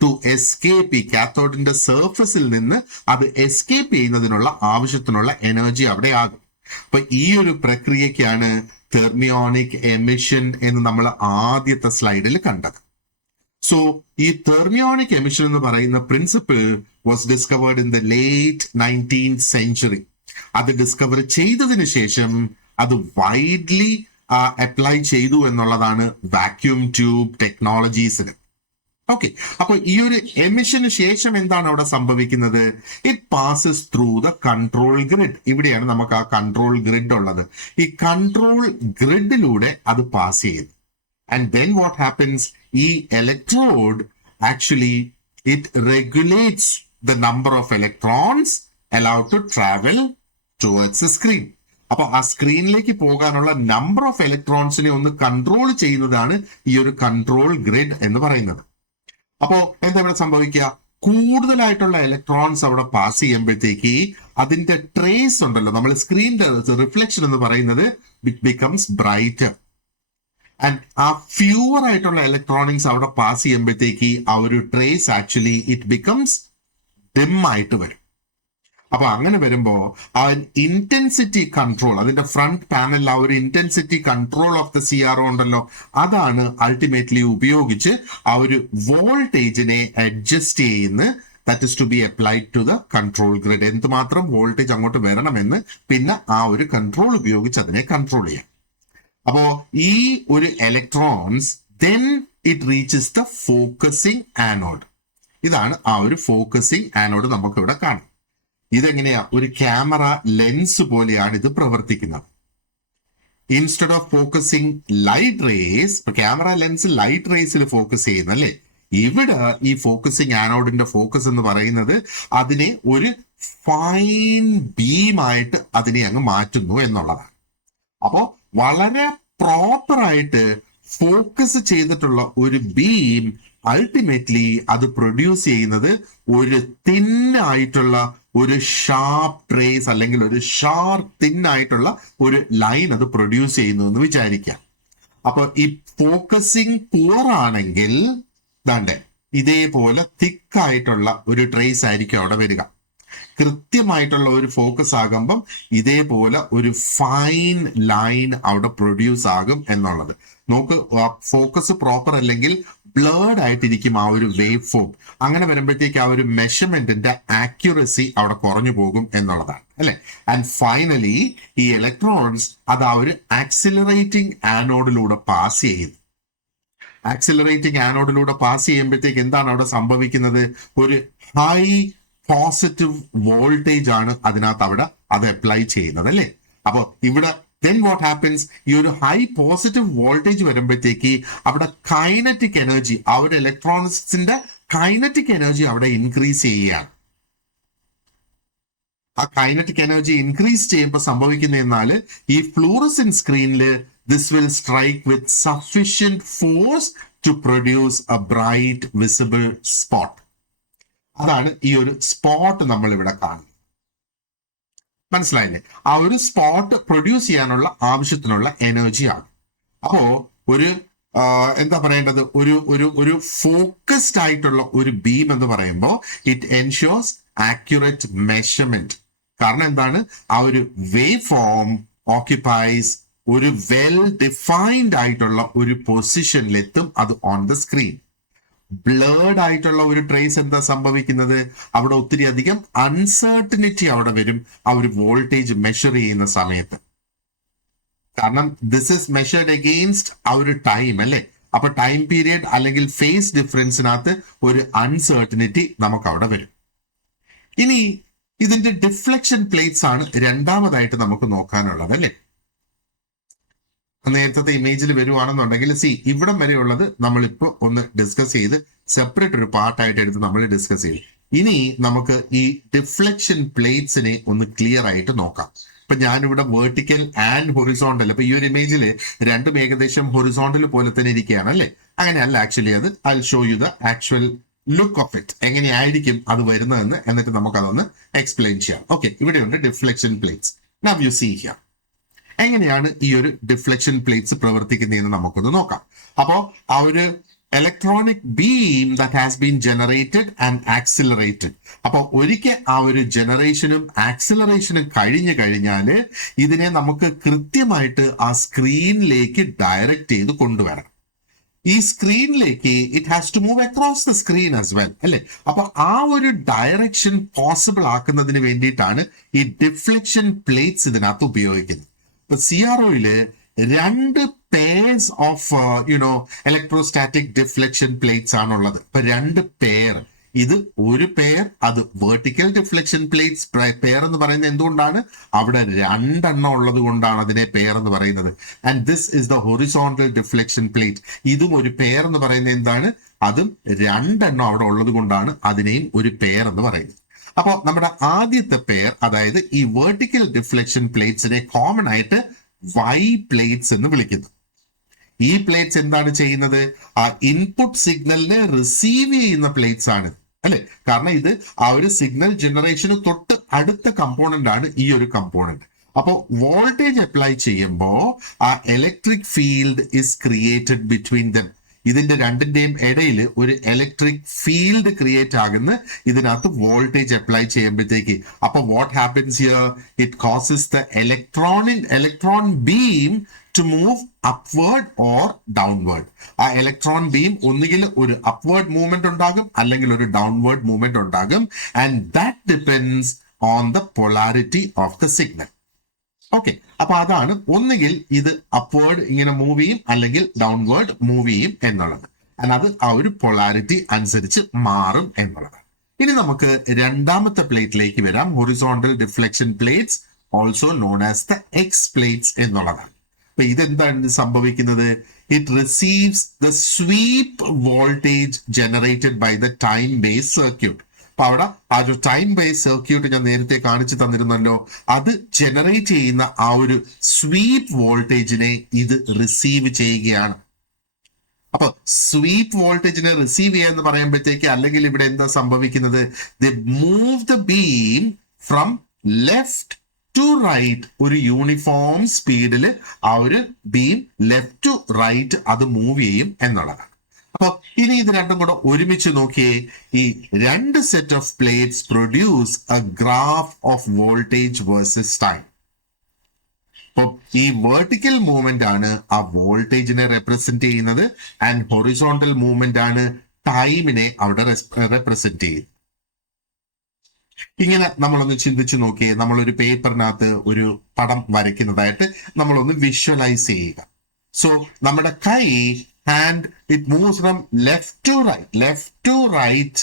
to escape ഈ കാത്തോഡിന്റെ സർഫസിൽ നിന്ന് അത് എസ്കേപ്പ് ചെയ്യുന്നതിനുള്ള ആവശ്യത്തിനുള്ള എനർജി അവിടെ ആകും. അപ്പൊ ഈ ഒരു പ്രക്രിയക്കാണ് തെർമിയോണിക് എമിഷൻ എന്ന് നമ്മൾ ആദ്യത്തെ സ്ലൈഡിൽ കണ്ടത്. സോ ഈ തെർമിയോണിക് എമിഷൻ എന്ന് പറയുന്ന principle was discovered in the late 19th century. അത് ഡിസ്കവർ ചെയ്തതിനു ശേഷം അത് വൈഡ്ലി അപ്ലൈ ചെയ്തു എന്നുള്ളതാണ് വാക്യൂം ട്യൂബ് ടെക്നോളജീസിന്. ഓക്കെ, അപ്പൊ ഈ ഒരു എമിഷന് ശേഷം എന്താണ് അവിടെ സംഭവിക്കുന്നത്, it passes through the control grid. ഇവിടെയാണ് നമുക്ക് ആ കൺട്രോൾ ഗ്രിഡ് ഉള്ളത്. ഈ കൺട്രോൾ ഗ്രിഡിലൂടെ അത് പാസ് ചെയ്യുന്നു. ആൻഡ് ദെൻ വാട്ട് ഹാപ്പൻസ്, ഈ electrode actually it regulates the number of electrons allowed to travel towards the screen. അപ്പൊ ആ സ്ക്രീനിലേക്ക് പോകാനുള്ള നമ്പർ ഓഫ് ഇലക്ട്രോൺസിനെ ഒന്ന് കൺട്രോൾ ചെയ്യുന്നതാണ് ഈ ഒരു കൺട്രോൾ ഗ്രിഡ് എന്ന് പറയുന്നത്. അപ്പോ എന്താ ഇവിടെ സംഭവിക്കുക, കൂടുതലായിട്ടുള്ള ഇലക്ട്രോൺസ് അവിടെ പാസ് ചെയ്യുമ്പോഴത്തേക്ക് അതിന്റെ ട്രേസ് ഉണ്ടല്ലോ, നമ്മൾ സ്ക്രീനിന്റെ റിഫ്ലക്ഷൻ എന്ന് പറയുന്നത് ഇറ്റ് ബിക്കംസ് ബ്രൈറ്റർ. ആൻഡ് ആ ഫ്യൂവർ ആയിട്ടുള്ള ഇലക്ട്രോണിക്സ് അവിടെ പാസ് ചെയ്യുമ്പോഴത്തേക്ക് ആ ഒരു trace actually it becomes dim ആയിട്ട് വരും. അപ്പൊ അങ്ങനെ വരുമ്പോ ആ ഇന്റൻസിറ്റി കൺട്രോൾ, അതിന്റെ ഫ്രണ്ട് പാനലിൽ ആ ഒരു intensity control of the CRO ഉണ്ടല്ലോ, അതാണ് അൾട്ടിമേറ്റ്ലി ഉപയോഗിച്ച് ആ ഒരു വോൾട്ടേജിനെ അഡ്ജസ്റ്റ് ചെയ്യുന്ന, that is to be applied to the control grid. എന്തുമാത്രം വോൾട്ടേജ് അങ്ങോട്ട് വരണമെന്ന് പിന്നെ ആ ഒരു കൺട്രോൾ ഉപയോഗിച്ച് അതിനെ കൺട്രോൾ ചെയ്യാം. അപ്പോ ഈ ഒരു electrons then it reaches the focusing anode. ഇതാണ് ആ ഒരു ഫോക്കസിങ് ആനോഡ് നമുക്ക് ഇവിടെ കാണാം. ഇതെങ്ങനെയാ, ഒരു ക്യാമറ ലെൻസ് പോലെയാണ് ഇത് പ്രവർത്തിക്കുന്നത്. Instead of focusing light rays, ഇപ്പൊ ക്യാമറ ലെൻസ് ലൈറ്റ് റേസിൽ ഫോക്കസ് ചെയ്യുന്ന അല്ലേ, ഇവിടെ ഈ ഫോക്കസിങ് ആനോഡിന്റെ ഫോക്കസ് എന്ന് പറയുന്നത് അതിനെ ഒരു ഫൈൻ ബീമായിട്ട് അതിനെ അങ്ങ് മാറ്റുന്നു എന്നുള്ളതാണ്. അപ്പോ വളരെ പ്രോപ്പർ ആയിട്ട് ഫോക്കസ് ചെയ്തിട്ടുള്ള ഒരു ബീം അൾട്ടിമേറ്റ്ലി അത് പ്രൊഡ്യൂസ് ചെയ്യുന്നത് ഒരു തിന്നായിട്ടുള്ള ഒരു ഷാർപ്പ് ട്രേസ് അല്ലെങ്കിൽ ഒരു ഷാർപ്പ് തിന്നായിട്ടുള്ള ഒരു ലൈൻ അത് പ്രൊഡ്യൂസ് ചെയ്യുന്നു എന്ന് വിചാരിക്കാം. അപ്പൊ ഈ ഫോക്കസിങ് പുവർ ആണെങ്കിൽ ദാണ്ടെ ഇതേപോലെ തിക്കായിട്ടുള്ള ഒരു ട്രേസ് ആയിരിക്കും അവിടെ വരിക. കൃത്യമായിട്ടുള്ള ഒരു ഫോക്കസ് ആകുമ്പം ഇതേപോലെ ഒരു ഫൈൻ ലൈൻ അവിടെ പ്രൊഡ്യൂസ് ആകും എന്നുള്ളത്. നോക്ക്, ഫോക്കസ് പ്രോപ്പർ അല്ലെങ്കിൽ ബ്ലേർഡ് ആയിട്ടിരിക്കും ആ ഒരു വേവ് ഫോം. അങ്ങനെ വരുമ്പോഴത്തേക്ക് ആ ഒരു മെഷർമെന്റിന്റെ ആക്യുറസി അവിടെ കുറഞ്ഞു പോകും എന്നുള്ളതാണ് അല്ലെ. ആൻഡ് ഫൈനലി ഈ ഇലക്ട്രോൺസ് അത് ആ ഒരു ആക്സിലറേറ്റിംഗ് ആനോഡിലൂടെ പാസ് ചെയ്യുന്നു. ആക്സിലറേറ്റിംഗ് ആനോഡിലൂടെ പാസ് ചെയ്യുമ്പോഴത്തേക്ക് എന്താണ് അവിടെ സംഭവിക്കുന്നത്, ഒരു ഹൈ പോസിറ്റീവ് വോൾട്ടേജ് ആണ് അതിനകത്ത് അവിടെ അത് അപ്ലൈ ചെയ്യുന്നത് അല്ലേ. അപ്പൊ ഇവിടെ then what happens, ഈ ഒരു ഹൈ പോസിറ്റീവ് വോൾട്ടേജ് വരുമ്പോഴത്തേക്ക് അവിടെ കൈനറ്റിക് എനർജി, ആ ഒരു ഇലക്ട്രോണിക്സിന്റെ കൈനറ്റിക് എനർജി അവിടെ ഇൻക്രീസ് ചെയ്യുകയാണ്. ആ കൈനറ്റിക് എനർജി ഇൻക്രീസ് ചെയ്യുമ്പോൾ സംഭവിക്കുന്ന എന്നാൽ ഈ ഫ്ലൂറസെന്റ് സ്ക്രീനിൽ this will strike with sufficient force to produce a bright visible spot. അതാണ് ഈ ഒരു സ്പോട്ട് നമ്മൾ ഇവിടെ കാണുന്നത്. മനസ്സിലായില്ലേ? ആ ഒരു സ്പോട്ട് പ്രൊഡ്യൂസ് ചെയ്യാനുള്ള ആവശ്യത്തിനുള്ള എനർജിയാണ്. അപ്പോ ഒരു എന്താ പറയേണ്ടത്, ഒരു ഒരു ഒരു ഫോക്കസ്ഡ് ആയിട്ടുള്ള ഒരു ബീം എന്ന് പറയുമ്പോൾ ഇറ്റ് എൻഷുവേഴ്സ് ആക്യുറേറ്റ് മെഷർമെന്റ്. കാരണം എന്താണ്, ആ ഒരു വേവ് ഫോം ഓക്യുപ്പൈസ് ഒരു വെൽ ഡിഫൈൻഡ് ആയിട്ടുള്ള ഒരു പൊസിഷനിലെത്തും അത് ഓൺ ദ സ്ക്രീൻ. ബ്ലേഡ് ആയിട്ടുള്ള ഒരു ട്രേസ് എന്താ സംഭവിക്കുന്നത്, അവിടെ ഒത്തിരി അധികം അൺസർട്ടനിറ്റി അവിടെ വരും ആ ഒരു വോൾട്ടേജ് മെഷർ ചെയ്യുന്ന സമയത്ത്. കാരണം ദിസ് ഇസ് മെഷർഡ് അഗെയിൻസ്റ്റ് ആ ഒരു ടൈം അല്ലേ. അപ്പൊ ടൈം പീരിയഡ് അല്ലെങ്കിൽ ഫേസ് ഡിഫറൻസിനകത്ത് ഒരു അൺസർട്ടനിറ്റി നമുക്ക് അവിടെ വരും. ഇനി ഇതിന്റെ ഡിഫ്ലക്ഷൻ പ്ലേറ്റ്സ് ആണ് രണ്ടാമതായിട്ട് നമുക്ക് നോക്കാനുള്ളത് അല്ലേ. നേരത്തെ ഇമേജിൽ വരുവാണെന്നുണ്ടെങ്കിൽ ഇവിടം വരെയുള്ളത് നമ്മളിപ്പോ ഒന്ന് ഡിസ്കസ് ചെയ്ത് സെപ്പറേറ്റ് ഒരു പാർട്ടായിട്ട് എടുത്ത് നമ്മൾ ഡിസ്കസ് ചെയ്യും. ഇനി നമുക്ക് ഈ ഡിഫ്ലക്ഷൻ പ്ലേറ്റ്സിനെ ഒന്ന് ക്ലിയർ ആയിട്ട് നോക്കാം. ഇപ്പൊ ഞാനിവിടെ വെർട്ടിക്കൽ ആൻഡ് ഹൊറിസോണ്ടൽ, അപ്പൊ ഈ ഒരു ഇമേജിൽ രണ്ടും ഏകദേശം ഹൊറിസോണ്ടൽ പോലെ തന്നെ ഇരിക്കുകയാണ് അല്ലെ. അങ്ങനെയല്ല ആക്ച്വലി, അത് I show you the actual look of it, എങ്ങനെയായിരിക്കും അത് വരുന്നതെന്ന്, എന്നിട്ട് നമുക്ക് അതൊന്ന് എക്സ്പ്ലെയിൻ ചെയ്യാം. ഓക്കെ, ഇവിടെയുണ്ട് deflection plates. Now you see here. എങ്ങനെയാണ് ഈ ഒരു ഡിഫ്ലക്ഷൻ പ്ലേറ്റ്സ് പ്രവർത്തിക്കുന്നതെന്ന് നമുക്കൊന്ന് നോക്കാം. അപ്പോ ആ ഒരു electronic beam that has been generated and accelerated. അപ്പൊ ഒരിക്കൽ ആ ഒരു ജനറേഷനും ആക്സിലറേഷനും കഴിഞ്ഞു കഴിഞ്ഞാൽ ഇതിനെ നമുക്ക് കൃത്യമായിട്ട് ആ സ്ക്രീനിലേക്ക് ഡയറക്റ്റ് ചെയ്ത് കൊണ്ടുവരണം. ഈ സ്ക്രീനിലേക്ക് it has to move across the screen as well അല്ലെ. അപ്പൊ ആ ഒരു ഡയറക്ഷൻ പോസിബിൾ ആക്കുന്നതിന് വേണ്ടിയിട്ടാണ് ഈ ഡിഫ്ലക്ഷൻ പ്ലേറ്റ്സ് ഇതിനകത്ത് ഉപയോഗിക്കുന്നത്. ഇപ്പൊ CROയില് രണ്ട് purse of electrostatic deflection plates ആണുള്ളത്. ഇപ്പൊ രണ്ട് പെയർ, ഇത് ഒരു പെയർ, അത് വെർട്ടിക്കൽ ഡിഫ്ലക്ഷൻ പ്ലേറ്റ്സ് പെയർ എന്ന് പറയുന്നത് എന്തുകൊണ്ടാണ്, അവിടെ രണ്ടെണ്ണം ഉള്ളത് കൊണ്ടാണ് അതിനെ പെയർ എന്ന് പറയുന്നത്. And this is the horizontal deflection plate. ഇതും ഒരു പെയർ എന്ന് പറയുന്നത് എന്താണ്, അതും രണ്ടെണ്ണം അവിടെ ഉള്ളത് കൊണ്ടാണ് അതിനെയും ഒരു പെയർ എന്ന് പറയുന്നത്. അപ്പോൾ നമ്മുടെ ആദ്യത്തെ പെയർ, അതായത് ഈ വെർട്ടിക്കൽ ഡിഫ്ലക്ഷൻ പ്ലേറ്റ്സിനെ കോമൺ ആയിട്ട് വൈ പ്ലേറ്റ്സ് എന്ന് വിളിക്കുന്നു. ഈ പ്ലേറ്റ്സ് എന്താണ് ചെയ്യുന്നത്, ആ ഇൻപുട്ട് സിഗ്നലിനെ റിസീവ് ചെയ്യുന്ന പ്ലേറ്റ്സ് ആണ് അല്ലെ. കാരണം ഇത് ആ ഒരു സിഗ്നൽ ജനറേഷന് തൊട്ട് അടുത്ത കമ്പോണന്റ് ആണ് ഈ ഒരു കമ്പോണന്റ്. അപ്പോൾ വോൾട്ടേജ് അപ്ലൈ ചെയ്യുമ്പോൾ ആ electric field is created between them. ഇതിന്റെ രണ്ടിന്റെയും ഇടയിൽ ഒരു ഇലക്ട്രിക് ഫീൽഡ് ക്രിയേറ്റ് ആകുന്ന ഇതിനകത്ത് വോൾട്ടേജ് അപ്ലൈ ചെയ്യുമ്പോഴത്തേക്ക്, അപ്പൊ what happens here, it causes the electron beam to move upward or downward. ആ ഇലക്ട്രോൺ ബീം ഒന്നുകിൽ ഒരു അപ്വേർഡ് മൂവ്മെന്റ് ഉണ്ടാകും അല്ലെങ്കിൽ ഒരു ഡൗൺവേർഡ് മൂവ്മെന്റ് ഉണ്ടാകും. And that depends on the polarity of the signal. Okay, അപ്പൊ അതാണ് ഒന്നുകിൽ ഇത് അപ്വേർഡ് ഇങ്ങനെ മൂവ് ചെയ്യും അല്ലെങ്കിൽ ഡൗൺവേർഡ് മൂവ് ചെയ്യും എന്നുള്ളത്. അത് ആ ഒരു പൊളാരിറ്റി അനുസരിച്ച് മാറും എന്നുള്ളത്. ഇനി നമുക്ക് രണ്ടാമത്തെ പ്ലേറ്റിലേക്ക് വരാം. Horizontal deflection plates, also known as the x plates എന്നുള്ളതാണ്. അപ്പൊ ഇതെന്താണ് സംഭവിക്കുന്നത്, it receives the sweep voltage generated by the time base circuit. അപ്പൊ അവിടെ ആ ഒരു ടൈം ബേസ് സർക്യൂട്ട് ഞാൻ നേരത്തെ കാണിച്ചു തന്നിരുന്നല്ലോ, അത് ജനറേറ്റ് ചെയ്യുന്ന ആ ഒരു സ്വീപ്പ് വോൾട്ടേജിനെ ഇത് റിസീവ് ചെയ്യുകയാണ്. അപ്പൊ സ്വീപ്പ് വോൾട്ടേജിനെ റിസീവ് ചെയ്യുക എന്ന് പറയുമ്പോഴത്തേക്ക്, അല്ലെങ്കിൽ ഇവിടെ എന്താ സംഭവിക്കുന്നത്, they move the beam from left to right. ഒരു യൂണിഫോം സ്പീഡിൽ ആ ഒരു ബീം ലെഫ്റ്റ് ടു റൈറ്റ് അത് മൂവ് ചെയ്യും എന്നുള്ളതാണ്. അപ്പൊ ഇനി ഇത് രണ്ടും കൂടെ ഒരുമിച്ച് നോക്കിയേ. ഈ രണ്ട് set of plates produce A graph of voltage versus time. അപ്പൊ ഈ വെർട്ടിക്കൽ മൂവ്മെന്റ് ആണ് ആ വോൾട്ടേജിനെ റെപ്രസെന്റ് ചെയ്യുന്നത്, ആൻഡ് ഹൊറിസോണ്ടൽ മൂവ്മെന്റ് ആണ് ടൈമിനെ അവിടെ റെപ്രസെന്റ് ചെയ്യുന്നത്. ഇങ്ങനെ നമ്മളൊന്ന് ചിന്തിച്ചു നോക്കിയേ, നമ്മളൊരു പേപ്പറിനകത്ത് ഒരു പടം വരയ്ക്കുന്നതായിട്ട് നമ്മളൊന്ന് വിഷ്വലൈസ് ചെയ്യുക. സോ നമ്മുടെ കൈ, and it moves from left to right.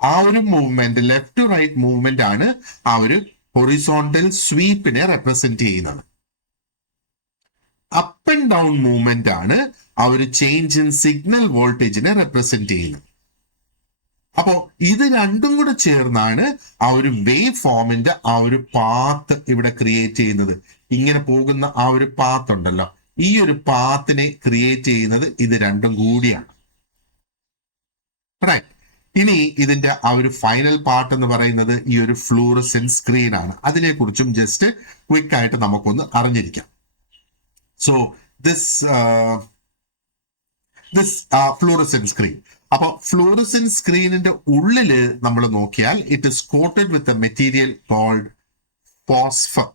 ആ ഒരു movement, left to right movement ആണ് ആ ഒരു ഹൊറിസോണ്ടൽ സ്വീപ്പിനെ റെപ്രസെന്റ് ചെയ്യുന്നത്. അപ്പ് ആൻഡ് ഡൗൺ മൂവ്മെന്റ് ആണ് ആ ഒരു ചേഞ്ച് ഇൻ സിഗ്നൽ വോൾട്ടേജിനെ റെപ്രസെന്റ് ചെയ്യുന്നത്. അപ്പോ ഇത് രണ്ടും കൂടെ ചേർന്നാണ് ആ ഒരു വേവ് ഫോമിന്റെ ആ ഒരു പാത്ത് ഇവിടെ ക്രിയേറ്റ് ചെയ്യുന്നത്. ഇങ്ങനെ പോകുന്ന ആ ഒരു പാത്ത് ഉണ്ടല്ലോ, ഈ ഒരു പാത്തിനെ ക്രിയേറ്റ് ചെയ്യുന്നത് ഇത് രണ്ടും കൂടിയാണ്. റൈറ്റ്. ഇനി ഇതിന്റെ ആ ഒരു ഫൈനൽ പാർട്ട് എന്ന് പറയുന്നത് ഈ ഒരു ഫ്ലൂറസെന്റ് സ്ക്രീൻ ആണ്. അതിനെക്കുറിച്ചും ജസ്റ്റ് ക്വിക്ക് ആയിട്ട് നമുക്കൊന്ന് അറിഞ്ഞിരിക്കാം. So this this fluorescent screen. അപ്പൊ ഫ്ലൂറസെന്റ് സ്ക്രീനിന്റെ ഉള്ളില് നമ്മൾ നോക്കിയാൽ it is coated with a material called phosphor.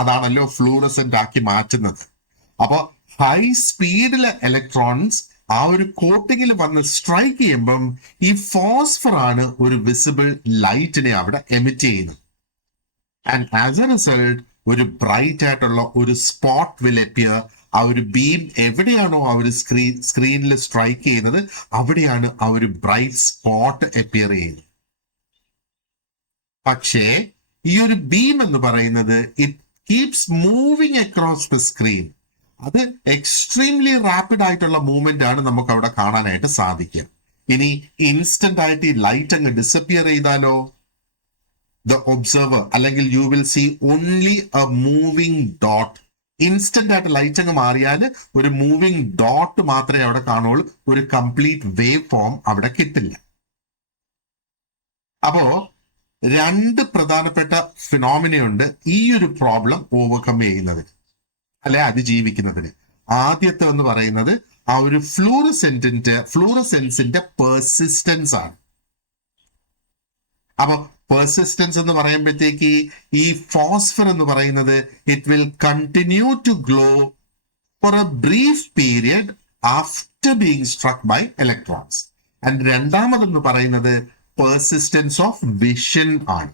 അതാണല്ലോ ഫ്ലൂറസെന്റ് ആക്കി മാറ്റുന്നത്. അപ്പൊ ഹൈ സ്പീഡിലെ ഇലക്ട്രോൺസ് ആ ഒരു കോട്ടിങ്ങിൽ വന്ന് സ്ട്രൈക്ക് ചെയ്യുമ്പം ഈ ഫോസ്ഫർ ആണ് ഒരു വിസിബിൾ ലൈറ്റിനെ അവിടെ എമിറ്റ് ചെയ്യുന്നത്. ആൻഡ് ആസ് എ റിസൾട്ട് ഒരു ബ്രൈറ്റ് ആയിട്ടുള്ള ഒരു സ്പോട്ട് വിൽ അപ്പിയർ. ആ ഒരു ബീം എവിടെയാണോ ആ ഒരു സ്ക്രീനിൽ സ്ട്രൈക്ക് ചെയ്യുന്നത് അവിടെയാണ് ആ ഒരു ബ്രൈറ്റ് സ്പോട്ട് അപ്പിയർ ചെയ്യുന്നത്. പക്ഷേ ഈ ഒരു ബീം എന്ന് പറയുന്നത് it keeps moving across the screen. അത് എക്സ്ട്രീംലി റാപ്പിഡ് ആയിട്ടുള്ള മൂവ്മെന്റ് ആണ് നമുക്ക് അവിടെ കാണാനായിട്ട് സാധിക്കുക. ഇനി ഇൻസ്റ്റന്റ് ആയിട്ട് ഈ ലൈറ്റ് അങ്ങ് ഡിസപ്പിയർ ചെയ്താലോ, ദ ഒബ്സർവർ അല്ലെങ്കിൽ you will see only a moving dot. Instant ആയിട്ട് ലൈറ്റ് അങ്ങ് മാറിയാൽ ഒരു മൂവിങ് ഡോട്ട് മാത്രമേ അവിടെ കാണുള്ളൂ, ഒരു കംപ്ലീറ്റ് വേവ് ഫോം അവിടെ കിട്ടില്ല. അപ്പോ രണ്ട് പ്രധാനപ്പെട്ട ഫിനോമിനയുണ്ട് ഈ ഒരു പ്രോബ്ലം ഓവർകം ചെയ്യുന്നതിന് അല്ലെ അതിജീവിക്കുന്നതിന്. ആദ്യത്തെ എന്ന് പറയുന്നത് ആ ഒരു ഫ്ലൂറസെൻസിന്റെ പെർസിസ്റ്റൻസ് ആണ്. അപ്പൊ പെർസിസ്റ്റൻസ് എന്ന് പറയുമ്പോഴത്തേക്ക് ഈ ഫോസ്ഫർ എന്ന് പറയുന്നത് it will continue to glow for a brief period after being struck by electrons. And രണ്ടാമതെന്ന് പറയുന്നത് പെർസിസ്റ്റൻസ് ഓഫ് വിഷൻ ആണ്.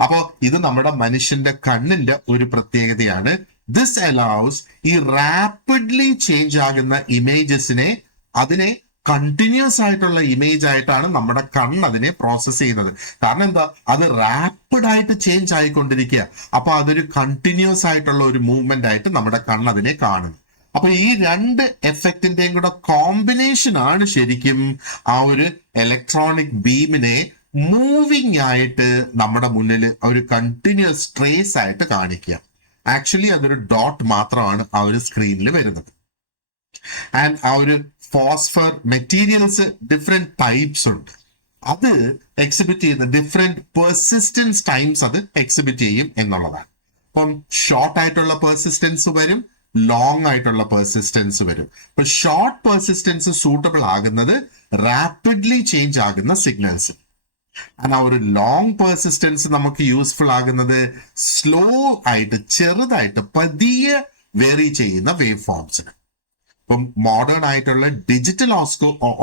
അപ്പോ ഇത് നമ്മുടെ മനുഷ്യന്റെ കണ്ണിന്റെ ഒരു പ്രത്യേകതയാണ്. ദിസ് അലൗസ് ഈ റാപ്പിഡ്ലി ചേഞ്ച് ആകുന്ന ഇമേജസിനെ അതിനെ കണ്ടിന്യൂസ് ആയിട്ടുള്ള ഇമേജ് ആയിട്ടാണ് നമ്മുടെ കണ്ണ് അതിനെ പ്രോസസ് ചെയ്യുന്നത്. കാരണം എന്താ, അത് റാപ്പിഡ് ആയിട്ട് ചേഞ്ച് ആയിക്കൊണ്ടിരിക്കുക. അപ്പൊ അതൊരു കണ്ടിന്യൂസ് ആയിട്ടുള്ള ഒരു മൂവ്മെന്റ് ആയിട്ട് നമ്മുടെ കണ്ണ് അതിനെ കാണുന്നു. അപ്പൊ ഈ രണ്ട് എഫക്റ്റിന്റെയും കൂടെ കോമ്പിനേഷൻ ആണ് ശരിക്കും ആ ഒരു ഇലക്ട്രോണിക് ബീമിനെ മൂവിങ് ആയിട്ട് നമ്മുടെ മുന്നിൽ ഒരു കണ്ടിന്യൂസ് ട്രേസ് ആയിട്ട് കാണിക്കുക. ആക്ച്വലി അതൊരു ഡോട്ട് മാത്രമാണ് ആ ഒരു സ്ക്രീനിൽ വരുന്നത്. ആൻഡ് ആ ഒരു ഫോസ്ഫർ മെറ്റീരിയൽസ് ഡിഫറെന്റ് ടൈപ്സ് ഉണ്ട്. അത് എക്സിബിറ്റ് ചെയ്യുന്ന ഡിഫറെന്റ് പെർസിസ്റ്റൻസ് ടൈംസ് അത് എക്സിബിറ്റ് ചെയ്യും എന്നുള്ളതാണ്. അപ്പം ഷോർട്ട് ആയിട്ടുള്ള പെർസിസ്റ്റൻസ് വരും, ലോങ് ആയിട്ടുള്ള പെർസിസ്റ്റൻസ് വരും. ഇപ്പൊ ഷോർട്ട് പെർസിസ്റ്റൻസ് സൂട്ടബിൾ ആകുന്നത് റാപ്പിഡ്ലി ചേഞ്ച് ആകുന്ന സിഗ്നൽസ്. ആ ഒരു ലോങ് പെർസിസ്റ്റൻസ് നമുക്ക് യൂസ്ഫുൾ ആകുന്നത് സ്ലോ ആയിട്ട് ചെറുതായിട്ട് പതിയെ വേറി ചെയ്യുന്ന വേവ് ഫോംസിന്. ഇപ്പം മോഡേൺ ആയിട്ടുള്ള ഡിജിറ്റൽ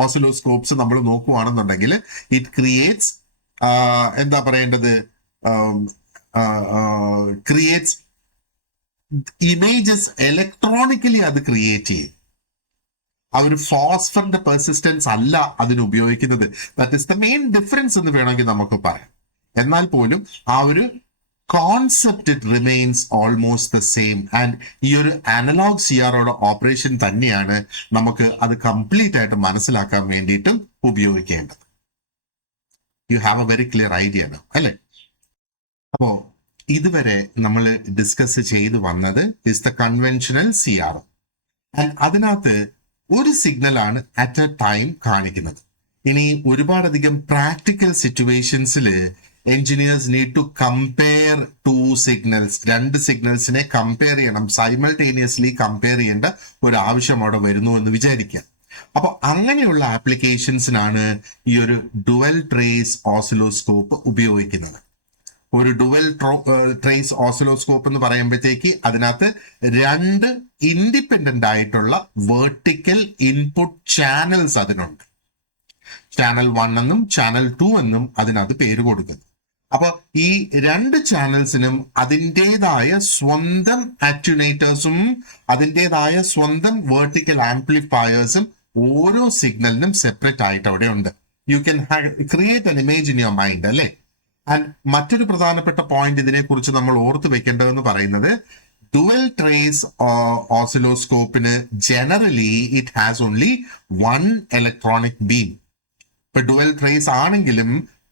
ഓസിലോസ്കോപ്സ് നമ്മൾ നോക്കുകയാണെന്നുണ്ടെങ്കിൽ ഇറ്റ് ക്രിയേറ്റ്സ് എന്താ പറയേണ്ടത് ക്രിയേറ്റ്സ് ഇമേജസ് ഇലക്ട്രോണിക്കലി അത് ക്രിയേറ്റ് ചെയ്യും. ആ ഒരു ഫോസ്ഫറിന്റെ പെർസിസ്റ്റൻസ് അല്ല അതിന് ഉപയോഗിക്കുന്നത്. That is the main difference എന്ന് വേണമെങ്കിൽ നമുക്ക് പറയാം. എന്നാൽ പോലും ആ ഒരു concept it remains almost the same. And ഈ ഒരു അനലോഗ് CROയുടെ ഓപ്പറേഷൻ തന്നെയാണ് നമുക്ക് അത് കംപ്ലീറ്റ് ആയിട്ട് മനസ്സിലാക്കാൻ വേണ്ടിയിട്ടും ഉപയോഗിക്കേണ്ടത്. You have a very clear idea no അല്ലേ? അപ്പോ ഇതുവരെ നമ്മൾ ഡിസ്കസ് ചെയ്തു വന്നത് is the conventional CRO. And അതിനകത്ത് ഒരു സിഗ്നൽ ആണ് അറ്റ് എ ടൈം കാണിക്കുന്നത്. ഇനി ഒരുപാടധികം പ്രാക്ടിക്കൽ സിറ്റുവേഷൻസിൽ engineers need to compare two signals. രണ്ട് സിഗ്നൽസിനെ കമ്പയർ ചെയ്യണം, സൈമൾട്ടേനിയസ്ലി കമ്പയർ ചെയ്യേണ്ട ഒരു ആവശ്യം അവിടെ വരുന്നു എന്ന് വിചാരിക്കാം. അപ്പൊ അങ്ങനെയുള്ള ആപ്ലിക്കേഷൻസിനാണ് ഈ ഒരു ഡുവൽ ട്രേസ് ഓസിലോസ്കോപ്പ് ഉപയോഗിക്കുന്നത്. ഒരു ഡുവൽ ട്രേസ് ഓസിലോസ്കോപ്പ് എന്ന് പറയുമ്പോഴത്തേക്ക് അതിനകത്ത് രണ്ട് ഇൻഡിപെൻഡന്റ് ആയിട്ടുള്ള വെർട്ടിക്കൽ ഇൻപുട്ട് ചാനൽസ് അതിനുണ്ട്. ചാനൽ 1 എന്നും ചാനൽ 2 എന്നും അതിനകത്ത് പേര് കൊടുക്കുന്നു. അപ്പൊ ഈ രണ്ട് ചാനൽസിനും അതിൻ്റെതായ സ്വന്തം അറ്റ്യൂനേറ്റേഴ്സും അതിൻ്റെതായ സ്വന്തം വെർട്ടിക്കൽ ആംപ്ലിഫയേഴ്സും ഓരോ സിഗ്നലിനും സെപ്പറേറ്റ് ആയിട്ട് അവിടെ ഉണ്ട്. You can create an image in your mind അല്ലേ? ആൻഡ് മറ്റൊരു പ്രധാനപ്പെട്ട പോയിന്റ് ഇതിനെ കുറിച്ച് നമ്മൾ ഓർത്ത് വെക്കേണ്ടതെന്ന് പറയുന്നത് ഡുവൽ ട്രേസ് ഓസിലോസ്കോപ്പിന് generally it has only 1 electronic beam. ഇപ്പൊ ഡുവൽ ട്രേസ് ആണെങ്കിലും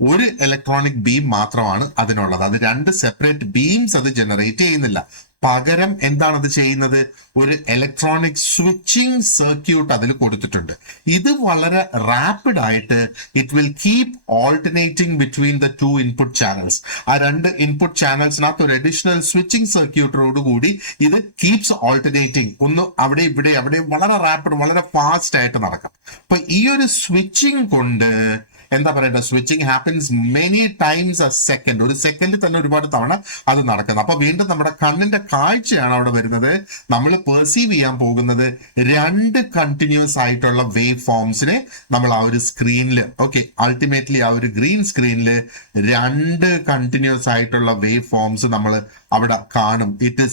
ഒരു ഇലക്ട്രോണിക് ബീം മാത്രമാണ് അതിനുള്ളത്. അത് രണ്ട് സെപ്പറേറ്റ് ബീംസ് അത് ജനറേറ്റ് ചെയ്യുന്നില്ല. പകരം എന്താണ് അത് ചെയ്യുന്നത്? ഒരു ഇലക്ട്രോണിക് സ്വിച്ചിങ് സർക്യൂട്ട് അതിൽ കൊടുത്തിട്ടുണ്ട്. ഇത് വളരെ റാപ്പിഡ് ആയിട്ട് it will keep alternating between the two input channels. ആ രണ്ട് ഇൻപുട്ട് ചാനൽസിനകത്ത് ഒരു അഡീഷണൽ സ്വിച്ചിങ് സർക്യൂട്ടോട് കൂടി ഇത് കീപ്സ് ഓൾട്ടർനേറ്റിംഗ്. ഒന്ന് അവിടെ ഇവിടെ വളരെ റാപ്പിഡ്, വളരെ ഫാസ്റ്റ് ആയിട്ട് നടക്കും. അപ്പൊ ഈ ഒരു സ്വിച്ചിങ് കൊണ്ട് എന്താ പറയണ്ട, switching happens many times A second. ഒരു സെക്കൻഡിൽ തന്നെ ഒരുപാട് തവണ അത് നടക്കുന്നത്. അപ്പൊ വീണ്ടും നമ്മുടെ കണ്ണിന്റെ കാഴ്ചയാണ് അവിടെ വരുന്നത്. നമ്മൾ പെർസീവ് ചെയ്യാൻ പോകുന്നത് രണ്ട് കണ്ടിന്യൂസ് ആയിട്ടുള്ള വേവ് ഫോംസിനെ നമ്മൾ ആ ഒരു സ്ക്രീനിൽ, ഓക്കെ, അൾട്ടിമേറ്റ്ലി ആ ഒരു ഗ്രീൻ സ്ക്രീനിൽ രണ്ട് കണ്ടിന്യൂസ് ആയിട്ടുള്ള വേവ് ഫോംസ് നമ്മൾ അവിടെ കാണും. It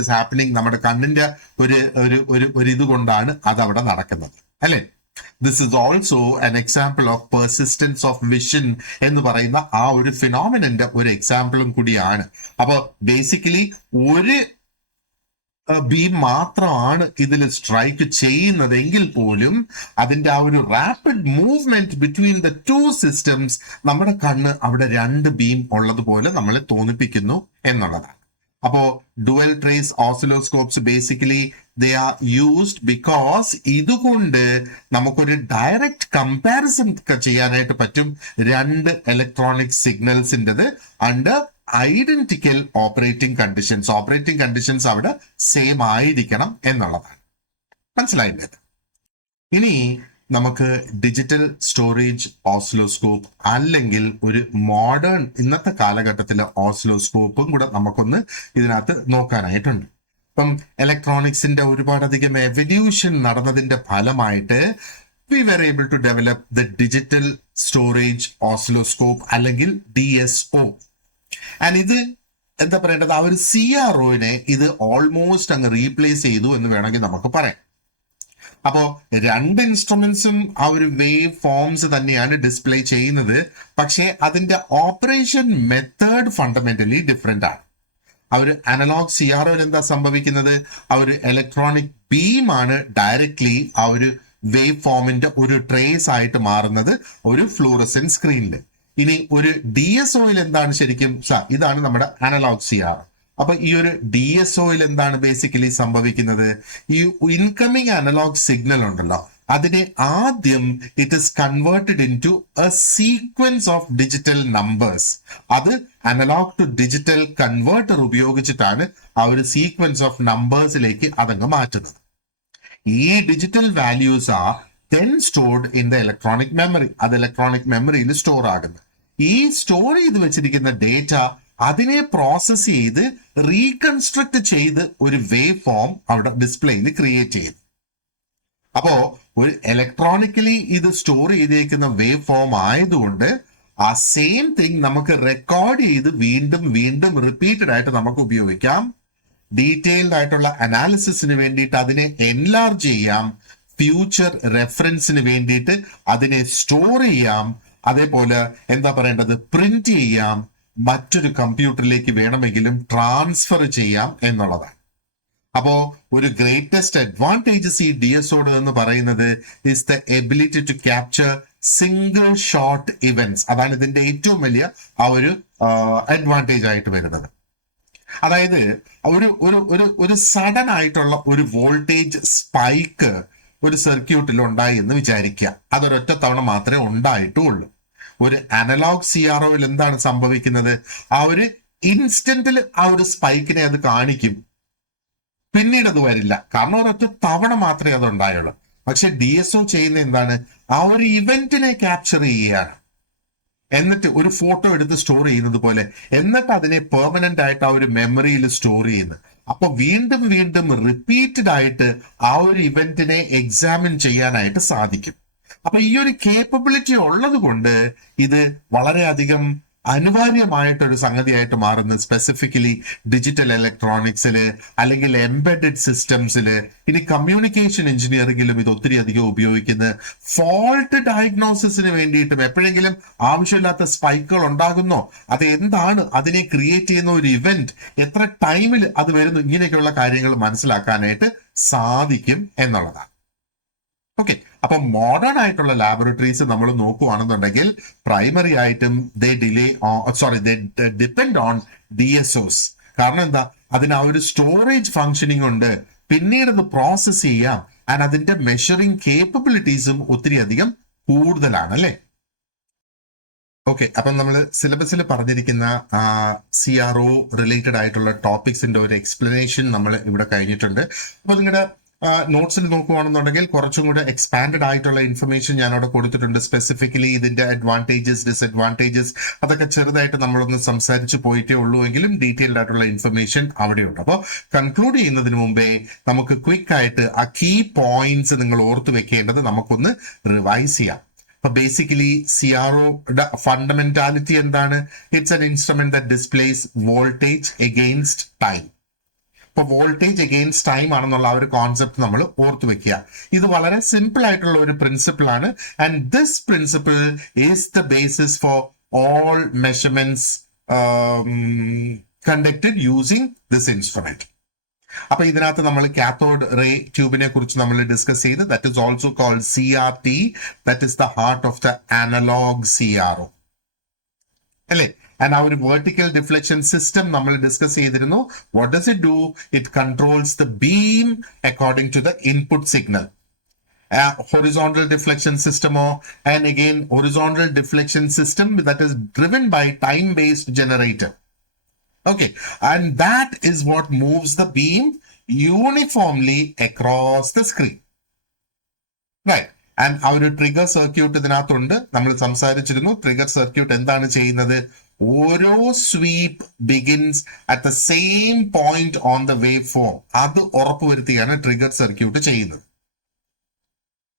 is happening. നമ്മുടെ കണ്ണിന്റെ ഒരു ഇത് കൊണ്ടാണ് അത് അവിടെ നടക്കുന്നത്, അല്ലെ? This is also an example of persistence of vision എന്ന് പറയുന്ന ആ ഒരു ഫിനോമിനന്റെ ഒരു എക്സാമ്പിളും കൂടിയാണ്. അപ്പൊ ബേസിക്കലി ഒരു ബീം മാത്രമാണ് ഇതിൽ സ്ട്രൈക്ക് ചെയ്യുന്നതെങ്കിൽ പോലും അതിന്റെ ആ ഒരു rapid movement between the two systems നമ്മുടെ കണ്ണ് അവിടെ രണ്ട് ബീം ഉള്ളതുപോലെ നമ്മളെ തോന്നിപ്പിക്കുന്നു എന്നുള്ളതാണ്. അപ്പോ dual trace oscilloscopes basically they are used because ഇതുകൊണ്ട് നമുക്കൊരു ഡയറക്റ്റ് കമ്പാരിസൺ ചെയ്യാനായിട്ട് പറ്റും രണ്ട് ഇലക്ട്രോണിക് സിഗ്നൽസിൻ്റെത് അണ്ടർ ഐഡന്റിക്കൽ ഓപ്പറേറ്റിംഗ് കണ്ടീഷൻസ് അവിടെ സെയിം ആയിരിക്കണം എന്നുള്ളതാണ്. മനസ്സിലായില്ലേ? ഇനി നമുക്ക് ഡിജിറ്റൽ സ്റ്റോറേജ് ഓസിലോസ്കോപ്പ് അല്ലെങ്കിൽ ഒരു മോഡേൺ ഇന്നത്തെ കാലഘട്ടത്തിലെ ഓസിലോസ്കോപ്പും കൂടെ നമുക്കൊന്ന് ഇതിനകത്ത് നോക്കാനായിട്ടുണ്ട്. ഇപ്പം ഇലക്ട്രോണിക്സിന്റെ ഒരുപാടധികം എവല്യൂഷൻ നടന്നതിന്റെ ഫലമായിട്ട് we were able to develop the digital storage oscilloscope അല്ലെങ്കിൽ DSO. ആൻഡ് ഇത് എന്താ പറയേണ്ടത്, ആ ഒരു CROനെ ഇത് ഓൾമോസ്റ്റ് അങ്ങ് റീപ്ലേസ് ചെയ്തു എന്ന് വേണമെങ്കിൽ നമുക്ക് പറയാം. അപ്പോ രണ്ട് ഇൻസ്ട്രുമെന്റ്സും ആ ഒരു വേവ് ഫോംസ് തന്നെയാണ് ഡിസ്പ്ലേ ചെയ്യുന്നത്. പക്ഷേ അതിന്റെ ഓപ്പറേഷൻ മെത്തേഡ് ഫണ്ടമെന്റലി ഡിഫറെന്റ് ആണ്. ആ ഒരു അനലോഗ് CROയിൽ എന്താ സംഭവിക്കുന്നത്, ആ ഒരു ഇലക്ട്രോണിക് ബീം ആണ് ഡയറക്ട്ലി ആ ഒരു വേവ് ഫോമിന്റെ ഒരു ട്രേസ് ആയിട്ട് മാറുന്നത് ഒരു ഫ്ലൂറസെന്റ് സ്ക്രീനിൽ. ഇനി ഒരു DSOയിൽ എന്താണ് ശരിക്കും, ഇതാണ് നമ്മുടെ അനലോഗ് CRO. അപ്പൊ ഈ ഒരു DSOയിൽ എന്താണ് ബേസിക്കലി സംഭവിക്കുന്നത്, ഈ ഇൻകമിങ് അനലോഗ് സിഗ്നൽ ഉണ്ടല്ലോ അതിനെ ആദ്യം it is converted into a sequence of digital numbers. അത് അനലോഗ് ടു ഡിജിറ്റൽ കൺവേർട്ടർ ഉപയോഗിച്ചിട്ടാണ് ആ ഒരു സീക്വൻസ് ഓഫ് നമ്പേഴ്സിലേക്ക് അതങ്ങ് മാറ്റുന്നത്. ഈ ഡിജിറ്റൽ വാല്യൂസ് ആ then stored in the electronic memory. അത് ഇലക്ട്രോണിക് മെമ്മറിയിൽ സ്റ്റോർ ആകുന്നത്. ഈ സ്റ്റോർ ചെയ്ത് വെച്ചിരിക്കുന്ന ഡേറ്റ അതിനെ പ്രോസസ് ചെയ്ത് റീകൺസ്ട്രക്ട് ചെയ്ത് ഒരു വേവ് ഫോം അവിടെ ഡിസ്പ്ലേയിൽ ക്രിയേറ്റ് ചെയ്തു. അപ്പോ ഒരു ഇലക്ട്രോണിക്കലി ഇത് സ്റ്റോർ ചെയ്തേക്കുന്ന വേവ് ഫോം ആയതുകൊണ്ട് ആ സെയിം തിങ് നമുക്ക് റെക്കോർഡ് ചെയ്ത് വീണ്ടും വീണ്ടും റിപ്പീറ്റഡ് ആയിട്ട് നമുക്ക് ഉപയോഗിക്കാം. ഡീറ്റെയിൽഡ് ആയിട്ടുള്ള അനാലിസിസിന് വേണ്ടിയിട്ട് അതിനെ എൻലാർജ് ചെയ്യാം, ഫ്യൂച്ചർ റെഫറൻസിന് വേണ്ടിയിട്ട് അതിനെ സ്റ്റോർ ചെയ്യാം, അതേപോലെ എന്താ പറയേണ്ടത് പ്രിന്റ് ചെയ്യാം, മറ്റൊരു കമ്പ്യൂട്ടറിലേക്ക് വേണമെങ്കിലും ട്രാൻസ്ഫർ ചെയ്യാം എന്നുള്ളതാണ്. അപ്പോ ഒരു ഗ്രേറ്റസ്റ്റ് അഡ്വാൻറ്റേജസ് ഈ DSOട് എന്ന് പറയുന്നത് is the ability to capture single shot events. അതാണ് ഇതിന്റെ ഏറ്റവും വലിയ ആ ഒരു അഡ്വാൻറ്റേജ് ആയിട്ട് വരുന്നത്. അതായത് ഒരു സഡൻ ആയിട്ടുള്ള ഒരു വോൾട്ടേജ് സ്പൈക്ക് ഒരു സർക്യൂട്ടിൽ ഉണ്ടായി എന്ന് വിചാരിക്കുക. അതൊരൊറ്റ തവണ മാത്രമേ ഉണ്ടായിട്ടുള്ളൂ. ഒരു അനലോഗ് CROയിൽ എന്താണ് സംഭവിക്കുന്നത്, ആ ഒരു ഇൻസ്റ്റന്റിൽ ആ ഒരു സ്പൈക്കിനെ അത് കാണിക്കും, പിന്നീട് അത് വരില്ല, കാരണം ഒരൊറ്റ തവണ മാത്രമേ അത് ഉണ്ടായുള്ളൂ. പക്ഷെ DSO ചെയ്യുന്ന എന്താണ്, ആ ഒരു ഇവന്റിനെ ക്യാപ്ചർ ചെയ്യുകയാണ്, എന്നിട്ട് ഒരു ഫോട്ടോ എടുത്ത് സ്റ്റോർ ചെയ്യുന്നത് പോലെ, എന്നിട്ട് അതിനെ പെർമനന്റ് ആയിട്ട് ആ ഒരു മെമ്മറിയിൽ സ്റ്റോർ ചെയ്യുന്നു. അപ്പൊ വീണ്ടും വീണ്ടും റിപ്പീറ്റഡ് ആയിട്ട് ആ ഒരു ഇവന്റിനെ എക്സാമിൻ ചെയ്യാനായിട്ട് സാധിക്കും. അപ്പൊ ഈ ഒരു കേപ്പബിലിറ്റി ഉള്ളത് കൊണ്ട് ഇത് വളരെയധികം അനിവാര്യമായിട്ടൊരു സംഗതിയായിട്ട് മാറുന്നത് സ്പെസിഫിക്കലി ഡിജിറ്റൽ ഇലക്ട്രോണിക്സിൽ അല്ലെങ്കിൽ എംബെഡഡ് സിസ്റ്റംസിൽ, ഇനി കമ്മ്യൂണിക്കേഷൻ എഞ്ചിനീയറിംഗിലും ഇത് ഒത്തിരി അധികം ഉപയോഗിക്കുന്നത്. ഫോൾട്ട് ഡയഗ്നോസിസിന് വേണ്ടിയിട്ടും എപ്പോഴെങ്കിലും ആവശ്യമില്ലാത്ത സ്പൈക്കുകൾ ഉണ്ടാകുന്നോ, അത് എന്താണ്, അതിനെ ക്രിയേറ്റ് ചെയ്യുന്ന ഒരു ഇവന്റ് എത്ര ടൈമിൽ അത് വരുന്നു, ഇങ്ങനെയൊക്കെയുള്ള കാര്യങ്ങൾ മനസ്സിലാക്കാനായിട്ട് സാധിക്കും എന്നുള്ളതാണ്. ഓക്കെ, അപ്പൊ മോഡേൺ ആയിട്ടുള്ള ലാബറട്ടറീസ് നമ്മൾ നോക്കുകയാണെന്നുണ്ടെങ്കിൽ പ്രൈമറി ആയിട്ടും ദേ ഡിപ്പെൻഡ് ഓൺ DSOs. കാരണം എന്താ, അതിന് ആ ഒരു സ്റ്റോറേജ് ഫങ്ഷനിങ് ഉണ്ട്, പിന്നീട് അത് പ്രോസസ് ചെയ്യാം, ആൻഡ് അതിന്റെ മെഷറിംഗ് കേപ്പബിലിറ്റീസും ഒത്തിരി അധികം കൂടുതലാണ് അല്ലെ. ഓക്കെ, അപ്പം നമ്മൾ സിലബസിൽ പറഞ്ഞിരിക്കുന്ന CRO റിലേറ്റഡ് ആയിട്ടുള്ള ടോപ്പിക്സിന്റെ ഒരു എക്സ്പ്ലനേഷൻ നമ്മൾ ഇവിടെ കഴിഞ്ഞിട്ടുണ്ട്. അപ്പൊ നിങ്ങളുടെ നോട്ട്സിൽ നോക്കുകയാണെന്നുണ്ടെങ്കിൽ കുറച്ചും കൂടെ എക്സ്പാൻഡഡ് ആയിട്ടുള്ള ഇൻഫർമേഷൻ ഞാൻ അവിടെ കൊടുത്തിട്ടുണ്ട്. സ്പെസിഫിക്കലി ഇതിന്റെ അഡ്വാൻറ്റേജസ്, ഡിസ്അഡ്വാൻറ്റേജസ് അതൊക്കെ ചെറുതായിട്ട് നമ്മളൊന്ന് സംസാരിച്ച് പോയിട്ടേ ഉള്ളൂ എങ്കിലും ഡീറ്റെയിൽഡ് ആയിട്ടുള്ള ഇൻഫർമേഷൻ അവിടെയുണ്ട്. അപ്പോൾ കൺക്ലൂഡ് ചെയ്യുന്നതിന് മുമ്പേ നമുക്ക് ക്വിക്ക് ആയിട്ട് ആ കീ പോയിന്റ്സ് നിങ്ങൾ ഓർത്തു വെക്കേണ്ടത് നമുക്കൊന്ന് റിവൈസ് ചെയ്യാം. അപ്പൊ ബേസിക്കലി CROയുടെ ഫണ്ടമെന്റാലിറ്റി എന്താണ്? It's an instrument that displays voltage against time. ഇപ്പൊ വോൾട്ടേജ് എഗെയിൻസ്റ്റ് ടൈം ആണെന്നുള്ള ആ ഒരു കോൺസെപ്റ്റ് നമ്മൾ ഓർത്തു വെക്കുക. ഇത് വളരെ സിമ്പിൾ ആയിട്ടുള്ള ഒരു പ്രിൻസിപ്പിൾ ആണ്. And this principle is the basis for all measurements conducted using this instrument. അപ്പൊ ഇതിനകത്ത് നമ്മൾ കാത്തോഡ് റേ ട്യൂബിനെ കുറിച്ച് നമ്മൾ ഡിസ്കസ് ചെയ്ത്, that is also called CRT, that is the heart of the analog CRO അല്ലേ. ആൻഡ് ആ ഒരു വെർട്ടിക്കൽ ഡിഫ്ലക്ഷൻ സിസ്റ്റം നമ്മൾ ഡിസ്കസ് ചെയ്തിരുന്നു. What does it do? It controls the beam according to the input signal. Horizontal deflection system, and again horizontal deflection system that is driven by time-based generator. Okay, and that is what moves the beam uniformly across the screen. Right. And ആ ഒരു trigger circuit ഇതിനകത്തുണ്ട്. നമ്മൾ സംസാരിച്ചിരുന്നു trigger circuit എന്താണ് ചെയ്യുന്നത്? ഓരോ sweep begins at the same point on the waveform. അത് ഉറപ്പുവരുത്തിയാണ് ട്രിഗർ സർക്യൂട്ട് ചെയ്യുന്നത്.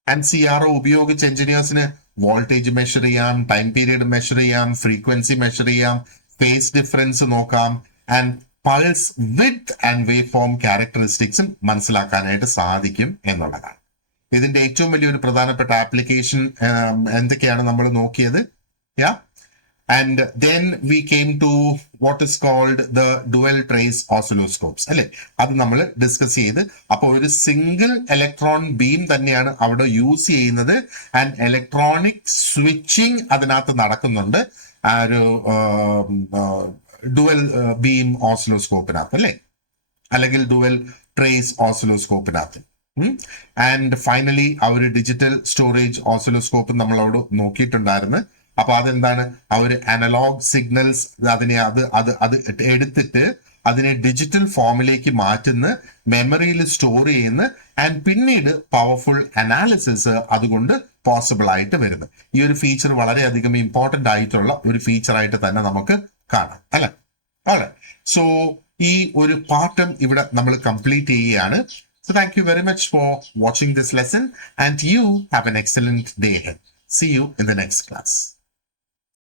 ആൻഡ് CRO ഉപയോഗിച്ച് എഞ്ചിനീയേഴ്സിന് വോൾട്ടേജ് മെഷർ ചെയ്യാം, ടൈം പീരീഡ് മെഷർ ചെയ്യാം, ഫ്രീക്വൻസി മെഷർ ചെയ്യാം, ഫേസ് ഡിഫറൻസ് നോക്കാം, and pulse width and waveform ക്യാരക്ടറിസ്റ്റിക്സും മനസ്സിലാക്കാനായിട്ട് സാധിക്കും എന്നുള്ളതാണ്. ഇതിന്റെ ഏറ്റവും വലിയൊരു പ്രധാനപ്പെട്ട ആപ്ലിക്കേഷൻ എന്തൊക്കെയാണ് നമ്മൾ നോക്കിയത്? Yeah, and then we came to what is called the dual trace oscilloscopes അല്ലെ. അത് നമ്മൾ ഡിസ്കസ് ചെയ്ത്, അപ്പോൾ ഒരു സിംഗിൾ ഇലക്ട്രോൺ ബീം തന്നെയാണ് അവിടെ യൂസ് ചെയ്യുന്നത്, ആൻഡ് ഇലക്ട്രോണിക് സ്വിച്ചിങ് അതിനകത്ത് നടക്കുന്നുണ്ട് ആ ഒരു ഡുവൽ ബീം ഓസിലോസ്കോപ്പിനകത്ത് അല്ലെ, അല്ലെങ്കിൽ ഡുവൽ ട്രേസ് ഓസിലോസ്കോപ്പിനകത്ത്. ആൻഡ് ഫൈനലി ആ ഒരു ഡിജിറ്റൽ സ്റ്റോറേജ് ഓസിലോസ്കോപ്പ് നമ്മൾ അവിടെ നോക്കിയിട്ടുണ്ടായിരുന്നു. അപ്പൊ അതെന്താണ്? ആ ഒരു അനലോഗ് സിഗ്നൽസ് അതിനെ അത് എടുത്തിട്ട് അതിനെ ഡിജിറ്റൽ ഫോമിലേക്ക് മാറ്റുന്ന, മെമ്മറിയിൽ സ്റ്റോർ ചെയ്യുന്ന, ആൻഡ് പിന്നീട് പവർഫുൾ അനാലിസിസ് അതുകൊണ്ട് പോസിബിൾ ആയിട്ട് വരുന്നു. ഈ ഒരു ഫീച്ചർ വളരെയധികം ഇമ്പോർട്ടന്റ് ആയിട്ടുള്ള ഒരു ഫീച്ചർ ആയിട്ട് തന്നെ നമുക്ക് കാണാം അല്ലെ. അല്ലെ, സോ ഈ ഒരു പാഠം ഇവിടെ നമ്മൾ കംപ്ലീറ്റ് ചെയ്യുകയാണ്. So thank you very much for watching this lesson, and you have an excellent day ahead. See you in the next class.